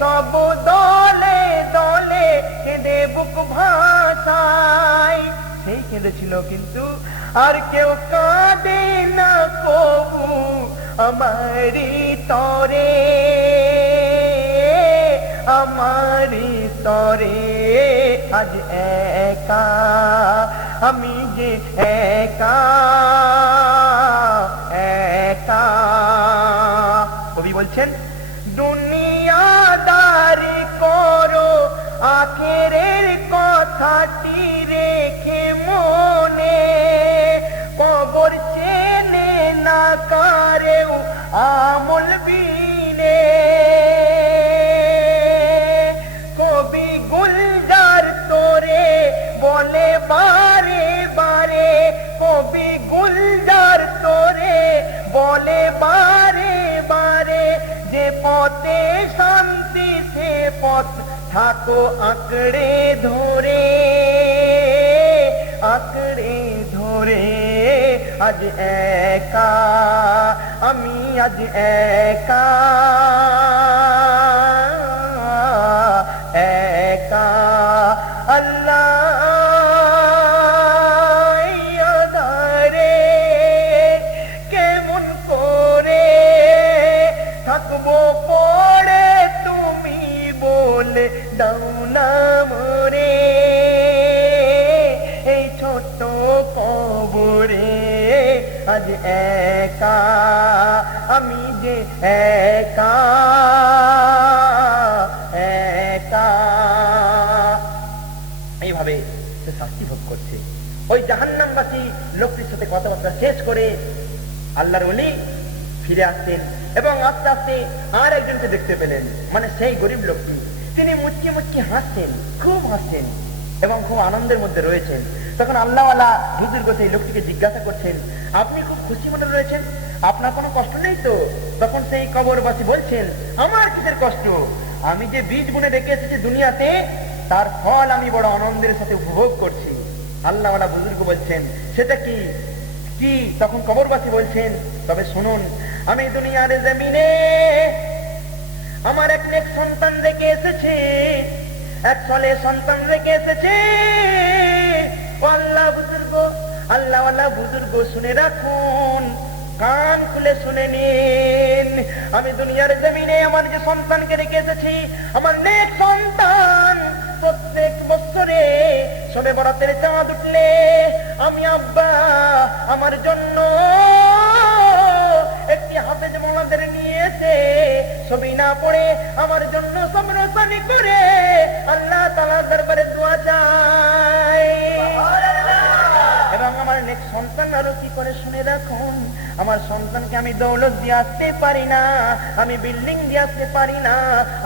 সব দলে দলে কেঁদে বুক ভাসায়, সেই কেঁদেছিল কিন্তু আর কেউ কাঁদে না কবু আমারি তরে, আমারি তরে। আজ একা আমি যে একা একা। কবি বলছেন দুনিয়াদারি করো আখেরের কথাটি রেখে মনে, কবর চেনে না কারেও আমল বিনে। কবি গুলজার তোরে বলে বারে বারে, কবি গুলজার তোরে বলে বারে বারে, যে পথে শান্তি সে পথ থাকো আঁকড়ে ধরে, আঁকড়ে ধরে। আজ একা আমি, আজ একা একা। আল্লাহ আধারে কেমন করে থাকবো পড়ে, তুমি বলে দাও না মরে, এই ছোট্ট কবরে। আজ একা আমি যে একা একা। এইভাবে সে শাস্তি ভোগ করছে। ওই জাহান্নামবাসী লোকটির সাথে কথাবার্তা শেষ করে আল্লাহর ওলি ফিরে আসছেন এবং আস্তে আস্তে আর একজনকে দেখতে পেলেন, মানে সেই গরিব লোকটি। তিনি মুচকি মুচকি হাসছেন, খুব হাসছেন এবং খুব আনন্দের মধ্যে রয়েছেন। তখন আল্লাহওয়ালা বুজুর্গ সেই লোকটিকে জিজ্ঞাসা করছেন, আপনি খুব খুশি মনে রয়েছেন, আপনার কোনো কষ্ট নেই তো? তখন সেই কবরবাসী বলছেন, আমার কিসের কষ্ট, আমি যে বীজ বুনে রেখে এসেছি দুনিয়াতে, তার ফল আমি বড় আনন্দের সাথে উপভোগ করছি। আল্লাহওয়ালা বুজুর্গ বলছেন, সেটা কি কি? তখন কবরবাসী বলছেন, তবে শুনুন, আমি দুনিয়ার জমিনে আমার এক নেক সন্তান রেখে এসেছে, এক ছেলে সন্তান রেখে এসেছে। ও আল্লাহ বুজুর্গ, আল্লাহওয়ালা বুজুর্গ, শুনে রাখুন, কান খুলে শুনে নিন। আমি দুনিয়ার জমিনে আমার যে সন্তানকে রেখে এসেছি, আমার নেক সন্তান, প্রত্যেক বছরে শবে বরাতের চাঁদ উঠলে আমি আব্বা আমার জন্য একটি হাফেজ মোলাদের নিয়ে এসে ছবি না পড়ে আমার জন্য সমরসানি করে আল্লাহ তাআলার দরবারে দোয়া চাই। এবং আমার নেক সন্তান আরো কি করে শুনে রাখুন, আমার সন্তানকে আমি দৌলত দিয়ে আসতে পারি না, আমি বিল্ডিং দিয়ে আসতে পারি না,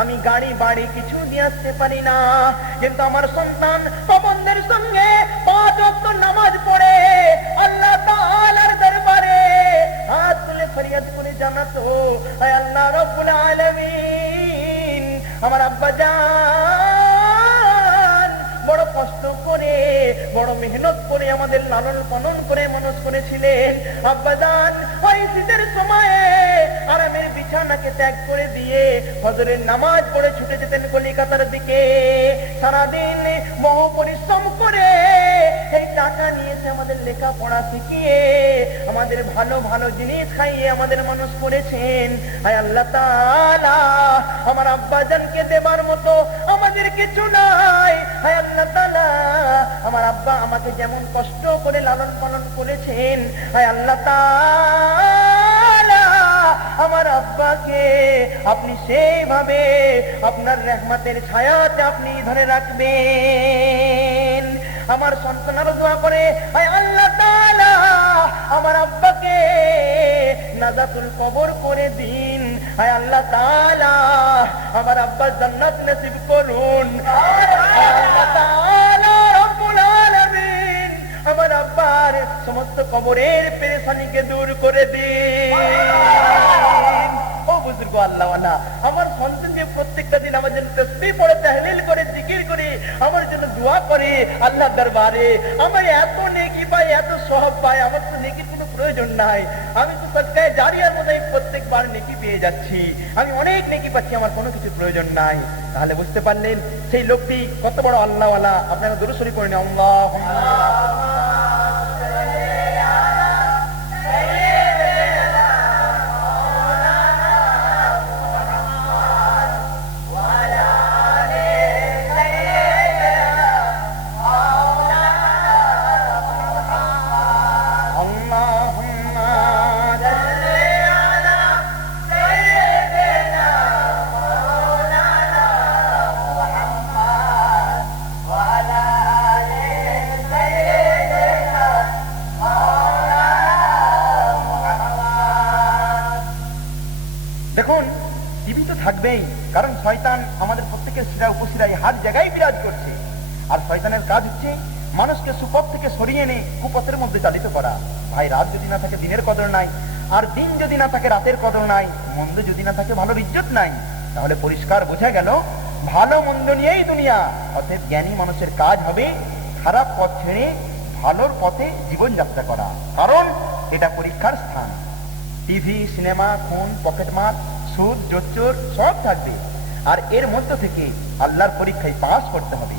আমি গাড়ি বাড়ি কিছু দিয়ে আসতে পারি না, কিন্তু আমার সন্তান পাবন্দের সঙ্গে 5 ওয়াক্ত নামাজ পড়ে আল্লাহ তাআলার দরবারে হাত তুলে ফরিয়াদ করে জানাতো, আয় আল্লাহ রব্বুল আলামিন, আমার আব্বা জান বড় কষ্ট করে বড় মেহনত করে আমাদের লালন পালন করে মানুষ করেছিলেন। আব্বা জান ওই শীতের সময়ে আরামের বিছানাকে ত্যাগ করে দিয়ে ফজরের নামাজ পড়ে ছুটে যেতেন কলিকাতার দিকে, সারাদিন বহু পরিশ্রম করে এই টাকা নিয়েছে আমাদের লেখাপড়া শিখিয়ে আমাদের ভালো ভালো জিনিস খাইয়ে আমাদের মানুষ করেছেন। আয় আল্লাহ তাআলা, আমার আব্বা জানকে দেবার মতো আমাদের কিছু নাই। আয় আল্লাহ তাআলা, আমার আব্বা আমাকে যেমন কষ্ট করে লালন পালন করেছেন, আয় আল্লাহ তাআলা আমার আব্বাকে আপনি সেইভাবে আপনার রহমতের ছায়াতে আপনি ধরে রাখবেন। আমার সন্তান আরো দোয়া করে, আয় আল্লাহ তাআলা আমার আব্বাকে নাজাতুল কবর করে দিন। আয় আল্লাহ তাআলা আমার আব্বা জান্নাত নসিব করুন। আল্লাহ তাআলা রব্বুল আলামিন আমার আব্বার সমস্ত কবরের পেরেশানিকে দূর করে দিন। ও বুজুর্গ আল্লাহওয়ালা, আমার সন্তান যে প্রত্যেকটা দিন আমার জন্য তাসবিহ পড়ে, তাহলিল করে, জিকির করে, আমার জন্য দোয়া করে আল্লাহর দরবারে, আমার এত নেকি পাই, এত সওয়াব পাই, আমার তো নেকির কোনো প্রয়োজন নাই। আমি তো সদকায়ে জারিয়ার মতো প্রত্যেকবার নেকি পেয়ে যাচ্ছি, আমি অনেক নেকি পাচ্ছি, আমার কোনো কিছু প্রয়োজন নাই। তাহলে বুঝতে পারলেন সেই লোকটি কত বড় আল্লাহওয়ালা। আপনারা দুরূদ শরীফ পড়েন, আল্লাহুম্মা দেখুন, টিভি তো থাকবেই, কারণ শয়তান আমাদের প্রত্যেকের শিরা উপশিরায় হার জায়গায় বিরাজ করছে। আর শয়তানের কাজ হচ্ছে মানুষকে সুপথ থেকে সরিয়ে এনে কুপথের মধ্যে চালিত করা। ভাই, রাত যদি না থাকে দিনের কদর নাই, আর দিন যদি না থাকে রাতের কদর নাই, মন্দ যদি না থাকে ভালোর ইজ্জত নাই। তাহলে পরিষ্কার বোঝা গেল ভালো মন্দ নিয়েই দুনিয়া। অতএব জ্ঞানী মানুষের কাজ হবে খারাপ পথ ছেড়ে ভালোর পথে জীবনযাত্রা করা, কারণ এটা পরীক্ষার স্থান। টিভি, সিনেমা, খুন, পকেটমার, সুদ, জোচ্চোর সব থাকবে, আর এর মধ্য থেকে আল্লাহর পরীক্ষায় পাস করতে হবে,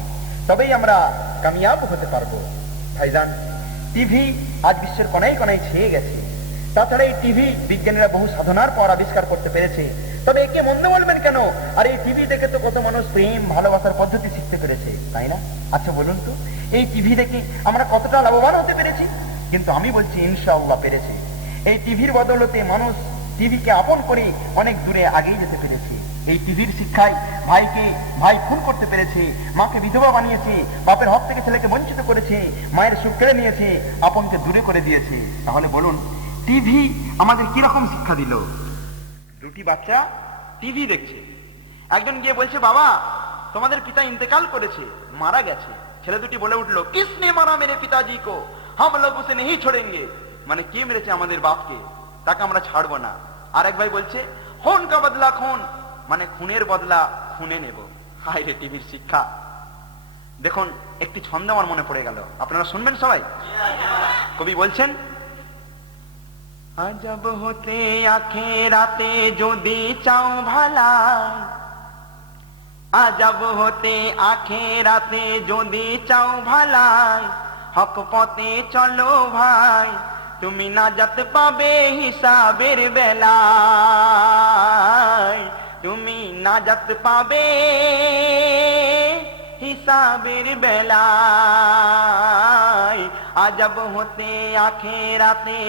তবেই আমরা কামিয়াব হতে পারবো। ভাইজান, টিভি আজ বিশ্বের কোনায় কোনায় ছেয়ে গেছে। তাছাড়া এই টিভি বিজ্ঞানীরা বহু সাধনার পর আবিষ্কার করতে পেরেছে, তবে একে মন্দ বলবেন কেন? আর এই টিভি দেখে তো কত মানুষ প্রেম ভালোবাসার পদ্ধতি শিখতে পেরেছে, তাই না? আচ্ছা বলুন তো, এই টিভি দেখে আমরা কতটা লাভবান হতে পেরেছি? কিন্তু আমি বলছি ইনশাআল্লাহ পেরেছি। এই টিভির বদৌলতে মানুষ টিভিকে আপন করে অনেক দূরে আগেই যেতে পেরেছে। এই টিভির শিক্ষায় ভাইকে ভাই খুন করতে পেরেছে, মাকে বিধবা বানিয়েছে, বাপের হক থেকে ছেলেকে বঞ্চিত করেছে, মায়ের সুখ কেড়ে নিয়েছে, আপনকে দূরে করে দিয়েছে। তাহলে বলুন, টিভি আমাদের কিরকম শিক্ষা দিল? দুটি বাচ্চা টিভি দেখছে, একজন গিয়ে বলছে, বাবা তোমাদের পিতা ইন্তেকাল করেছে, মারা গেছে। ছেলে দুটি বলে উঠলো, কিসনে মারা মেরে পিতাজি কো, হাম লোগ উসে নেহি ছোড়েঙ্গে। মানে কে মেরেছে আমাদের বাপকে, তাকে আমরা ছাড়বো না। আর এক ভাই বলছে, খুন কা বদলা খুন, মানে খুনের বদলা খুনে নেব। হায় রে টিভির শিক্ষা! দেখুন একটি ছন্দ আমার মনে পড়ে গেল, আপনারা শুনবেন সবাই। কবি বলছেন, আজব হতে আখেরাতে যদি চাও ভালাই, আজব হতে আখেরাতে যদি চাও ভালাই, হক পথে চলো ভাই, তুমি নাজাত পাবে হিসাবের বেলায়, তুমি নাজাত পাবে হিসাবের বেলায়, আজব হতে আখেরাতে।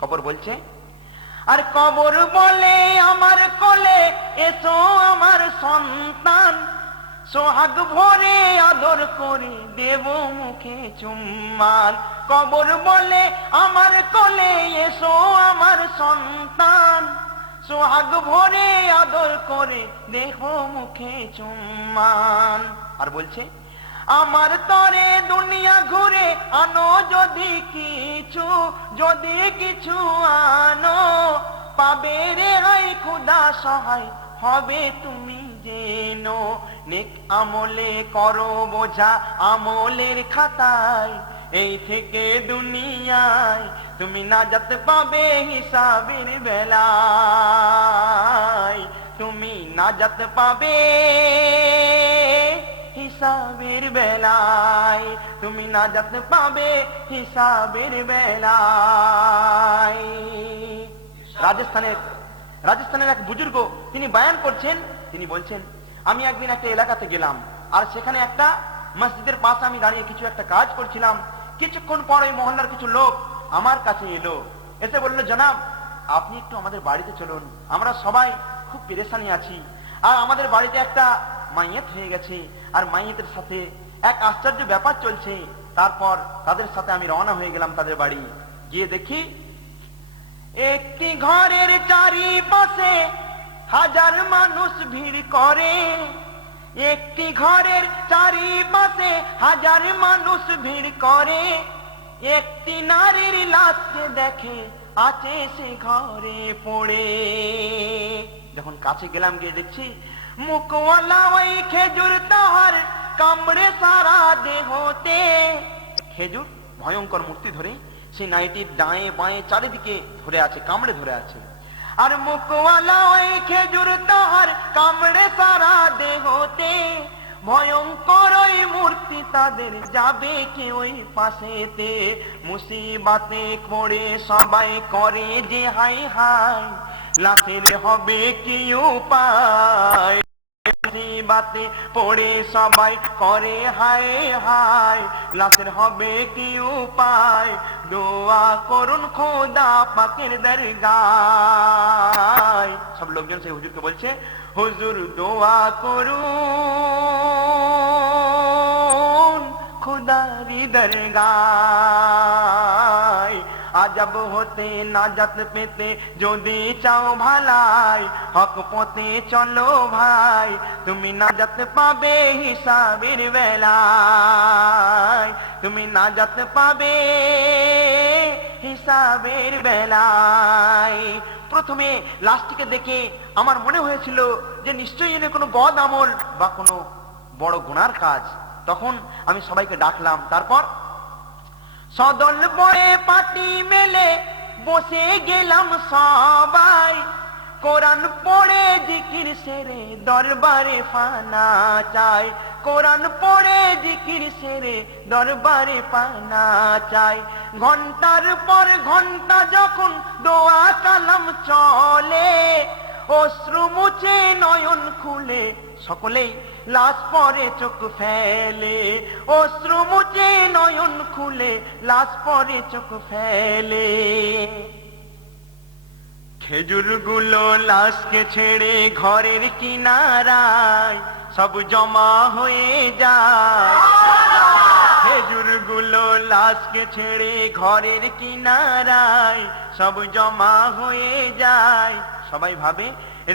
কবর বলছে, আর কবর বলে আমার কোলে এসো আমার সন্তান, সোহাগ ভরে আদর করে দেব মুখে চুম্মান। কবর বলে আমার কোলে এসো আমার সন্তান, সোহাগ ভরে আদর করে দেহ মুখে চুম্মান। আর বলছে, আমার তরে দুনিয়া ঘুরে আনো যদি কিছু, যদি কিছু আনো, পাবে রে হাই খুদা সহায় হবে তুমি যেন। নেক আমলে করো বোঝা আমলের খাতায়, এই থেকে দুনিয়ায় তুমি নাজাত পাবে হিসাবের বেলায়, তুমি নাজাত পাবে হিসাবের বেলায়, তুমি নাজাত পাবে হিসাবের বেলায়। রাজস্থানের এক বুজুর্গ তিনি বয়ান করছেন, তিনি বলছেন, আমি একদিন একটা এলাকাতে গেলাম, আর সেখানে একটা মসজিদের পাশে আমি দাঁড়িয়ে কিছু একটা কাজ করছিলাম। কিছুক্ষণ পর এই মহল্লার কিছু লোক আমার কাছে এলো, এসে বলল, জনাব আপনি একটু আমাদের বাড়িতে চলুন, আমরা সবাই খুব পেরেশানি আছি, আর আমাদের বাড়িতে একটা মাইয়াত হয়ে গেছে, আর মাইয়াতের সাথে এক আশ্চর্য ব্যাপার চলছে। তারপর তাদের সাথে আমি রওনা হয়ে গেলাম তাদের বাড়ি। গিয়ে দেখি একটি ঘরের চারিপাশে হাজার মানুষ ভিড় করে, একটি ঘরের চারিপাশে হাজার মানুষ ভিড় করে, একটি নারীর লাশকে দেখে আছে সে ঘরে পড়ে। যখন কাছে গেলাম, গিয়ে দেখছি মুখওয়ালা ওই খেজুর তাহার কামড়ে সারা দেহতে। খেজুর ভয়ঙ্কর মূর্তি ধরে সেই নাইটির ডায়ে বাঁয়ে চারিদিকে ধরে আছে, কামড়ে ধরে আছে। আর মুখওয়ালা ওই খেজুর তাহার কামড়ে সারা দেহতে, ভয়ঙ্কর ওই মূর্তি তাদের যাবে কে ওই পাশেতে। মুসিবাতে পড়ে সবাই করে যে হাই হাই, লাশের হবে কি উপায়। মুসিবাতে পড়ে সবাই করে হায় হায়, লাশের হবে কি উপায়। দোয়া করুন খোদা পাকের দরগায়। সব লোকজন সেই হুজুরকে বলছে, হুজুর দোয়া করুন খোদারি দরগায়। আজব হতে নাজাত পেতে যদি চাও ভালাই, হক পথে চলো ভাই, তুমি নাজাত পাবে হিসাবের বেলায়, তুমি নাজাত পাবে হিসাবের বেলায়। প্রথমে লাশটিকে দেখে আমার মনে হয়েছিল যে নিশ্চয়ই এনে কোনো বদ আমল বা কোনো বড় গুনার কাজ। তখন আমি সবাইকে ডাকলাম, তারপর সদল বয়ে পাটি মেলে বসে গেলাম সবাই। কোরআন পড়ে জিকির সেরে দরবারে ফানা চাই, কোরআন পড়ে জিকির সেরে দরবারে ফানা চাই। ঘন্টার পর ঘন্টা যখন দোয়া কালাম চলে, অশ্রু মুছে নয়ন খুলে সকলেই লাশ পরে চোখ ফেলে, অশ্রু মুছে নয়ন খুলে লাশ পরে চোখ ফেলে। খেজুর গুলো লাশকে ছেড়ে ঘরের কিনারায় সব জমা হয়ে যায়, খেজুর গুলো লাশকে ছেড়ে ঘরের কিনারায় সব জমা হয়ে যায়। সবাই ভাবে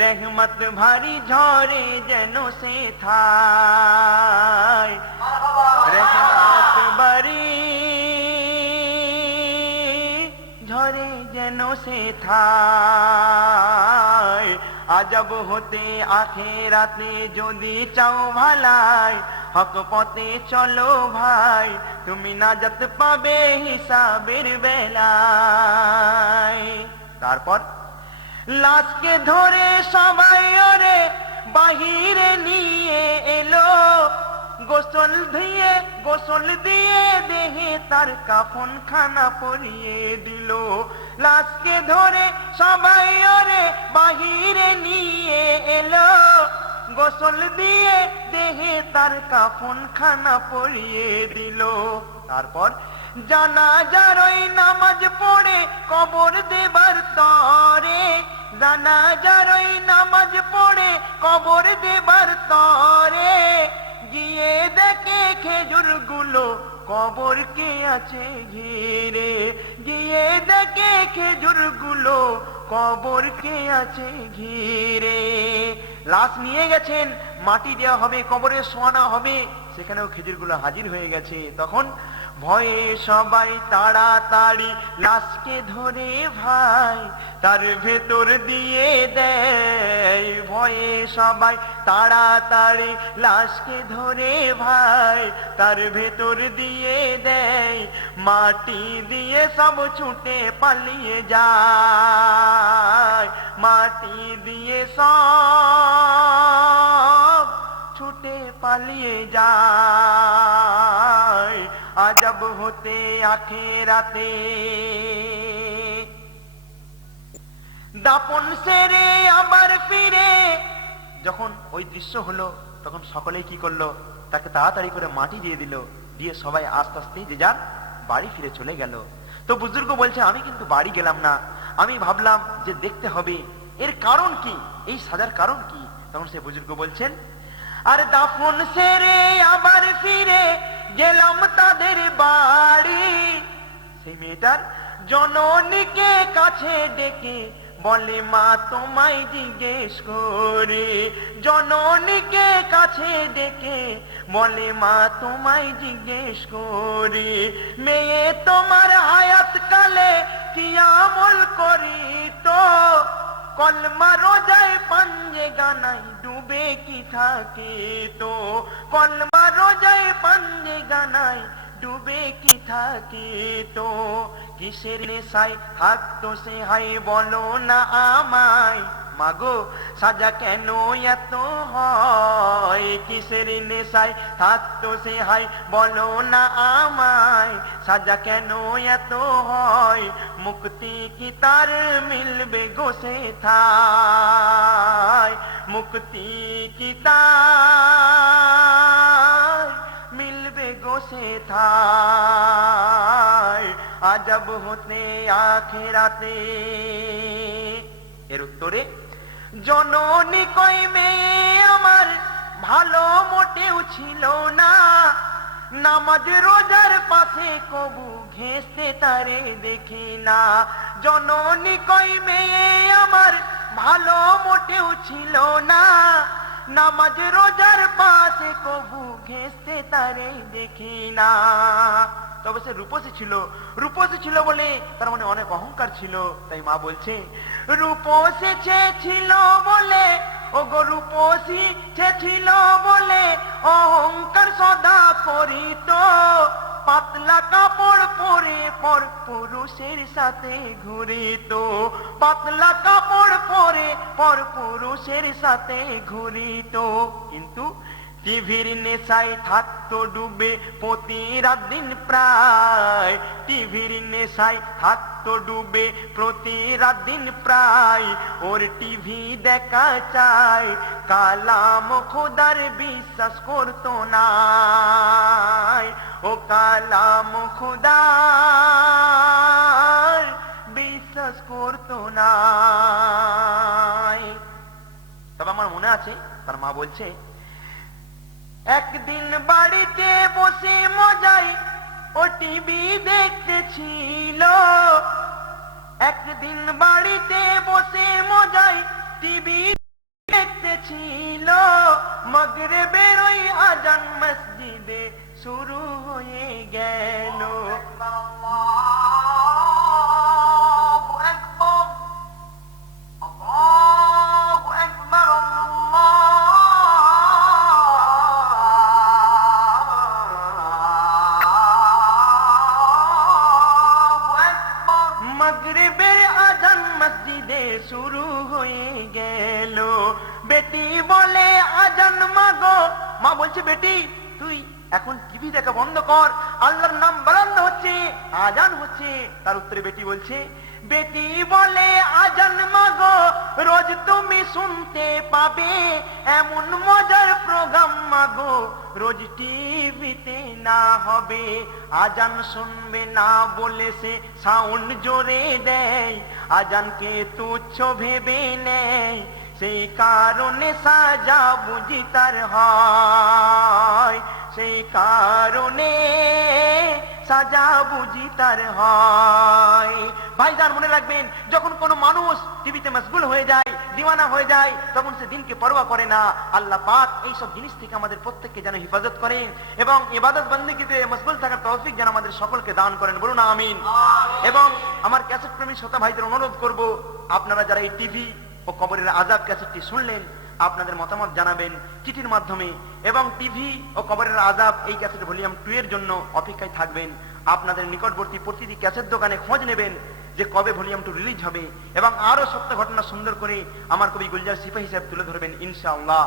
রহমত ভারী ঝরে যেন সে থায়, রহমত ভারী ঝরে যেন সে থায়। আজব হতে আখেরাতে যদি চাও ভালাই, হক পথে চলো ভাই, তুমি নাজাত পাবে হিসাবের বেলায়। তারপর লাশকে ধরে সবাই ওরে বাহিরে নিয়ে এলো, গোসল দিয়ে দেহে তার কাফন খানা পরিয়ে দিল। লাশকে ধরে সবাই ওরে বাহিরে নিয়ে এলো, গোসল দিয়ে দেহে তার কাফন খানা পরিয়ে দিল। তারপর জানাজার ওই নামাজ পড়ে কবর দেবার তরে, জানাজার ওই নামাজ পড়ে কবর দেবার তরে, গিয়ে দেখে খেজুর গুলো কবর কে আছে ঘিরে, গিয়ে দেখে খেজুর গুলো কবর কে আছে ঘিরে। লাশ নিয়ে গেছেন, মাটি দেওয়া হবে, কবরে শোয়ানো হবে, সেখানেও খেজুরগুলো হাজির হয়ে গেছে। তখন ভয়ে সবাই তাড়াতাড়ি লাশকে ধরে ভাই তার ভেতর দিয়ে দেয়, ভয়ে সবাই তাড়াতাড়ি লাশকে ধরে ভাই তার ভেতর দিয়ে দেয়, মাটি দিয়ে সব ছুটে পালিয়ে যায়, মাটি দিয়ে সব ছুটে পালিয়ে যায়। আজব হতে আখেরাতে দাপন সেরে আবার ফিরে, যখন ওই দৃশ্য হলো তখন সকলেই কি করলো, তাকে তাড়াতাড়ি করে মাটি দিয়ে দিল, দিয়ে সবাই আস্তে আস্তে যে যার বাড়ি ফিরে চলে গেল। তো বুজুর্গ বলছে আমি কিন্তু বাড়ি গেলাম না, আমি ভাবলাম যে দেখতে হবে এর কারণ কি, এই সাজার কারণ কি। তখন সে বুজুর্গ বলছেন আর দাফন সেরে আবার ফিরে গেলাম তাদের বাড়ি, সেই মেয়েটার জননীকে কাছে ডেকে বলে মা তোমায় জিজ্ঞেস করে, জননীকে কাছে ডেকে বলে মা তোমায় জিজ্ঞেস করে, মেয়ে তোমার হায়াত কালে কি আমল করি তো, কলমা রোজায় পাঞ্জে গানাই ডুবে কি থাকে তো, কলমা রোজায় পাঞ্জে গানাই ডুবে কি থাকে তো, কিসের নেশায় থাকতো সে হাই বলো না আমায়, মাগো সাজা কেন এত হয়, কিসের নেশায় থাকতো সে হাই বলো না আমায়, সাজা কেন এত হয়, মুক্তি কি তার মিলবে গো সে থায়, মুক্তি কি তার মিলবে গো সে থায়, আজব হতে আখেরাতে। এর উত্তরে জননী কই মেয়ে আমার ভালো মোটেও ছিল না, নামাজ রোজার পাশে কবু ঘেঁষতে তারে দেখি না, জননী কই মেয়ে আমার ভালো মোটেও ছিল না, নামাজ রোজার পাশে কবু ঘেঁষতে তারে দেখি না। তবে সে রূপসী ছিল বলে তার মনে অনেক অহংকার ছিল, তাই মা বলছে রূপসী ছিল বলে, ও গো রূপসী ছিল বলে অহংকার সদা করিত, পাতলা কাপড় পরে পর পুরুষের সাথে ঘুরিত, পাতলা কাপড় পরে পর পুরুষের সাথে ঘুরিত, কিন্তু টিভির নেশায় থাকতো ডুবে প্রতি রাত দিন প্রায়, টিভির নেশায় থাকতো ডুবে প্রতি রাত দিন প্রায়, ওর টিভি দেখা চায় কালাম খোদার বিশ্বাস করতো না, ও কালাম খোদার বিশ্বাস করতো না। তবে আমার মনে আছে তার মা বলছে একদিন বাড়িতে বসে মজায় ও টিভি দেখতেছিল, একদিন বাড়িতে বসে মজায় টিভি দেখতেছিল, মাগরিবের ওই আজান মসজিদে শুরু হয়ে গেল, মা বলছে বেটি তুই এখন টিভি দেখা বন্ধ কর, আল্লাহর নাম বারান্দ হচ্ছে, আজান হচ্ছে। তার উত্তরে বেটি বলছে, বেটি বলে আজান মাগো রোজ তুমি শুনতে পাবে, এমন মজার প্রোগ্রাম মাগো রোজ টিভিতে না হবে। আজান শুনবে না বলে সে সাউন্ড জোরে দেয়, আজানকে তুচ্ছ ভেবে নেয়, সেই কারণে সাজা বুঝি তার হয়, সেই কারণে সাজা বুঝি তার হয়। ভাইজান মনে রাখবেন, যখন কোনো মানুষ টিভিতে মশগুল হয়ে যায়, দিওয়ানা হয়ে যায়, তখন সে দিনকে পরোয়া করে না। আল্লাহ পাক এইসব জিনিস থেকে আমাদের প্রত্যেককে যেন হেফাজত করেন এবং ইবাদত বন্দেগীতে মশগুল থাকার তৌফিক যেন আমাদের সকলকে দান করেন, বলুন আমিন। এবং আমার ক্যাসেট প্রেমী শ্রোতা ভাইদের অনুরোধ করব, আপনারা যারা এই টিভি ও কবরের আযাব ক্যাসেটটি শুনলেন, আপনাদের মতামত জানাবেন চিঠির মাধ্যমে, এবং টিভি ও কবরের আযাব এই ক্যাসেট ভলিউম 2 এর জন্য অপেক্ষায় থাকবেন। আপনাদের নিকটবর্তী প্রতিটি ক্যাসেট দোকানে খোঁজ নেবেন যে কবে ভলিউম 2 রিলিজ হবে, এবং আরো সত্য ঘটনা সুন্দর করে আমার কবি গুলজার সিপাহী সাহেব তুলে ধরবেন ইনশাআল্লাহ।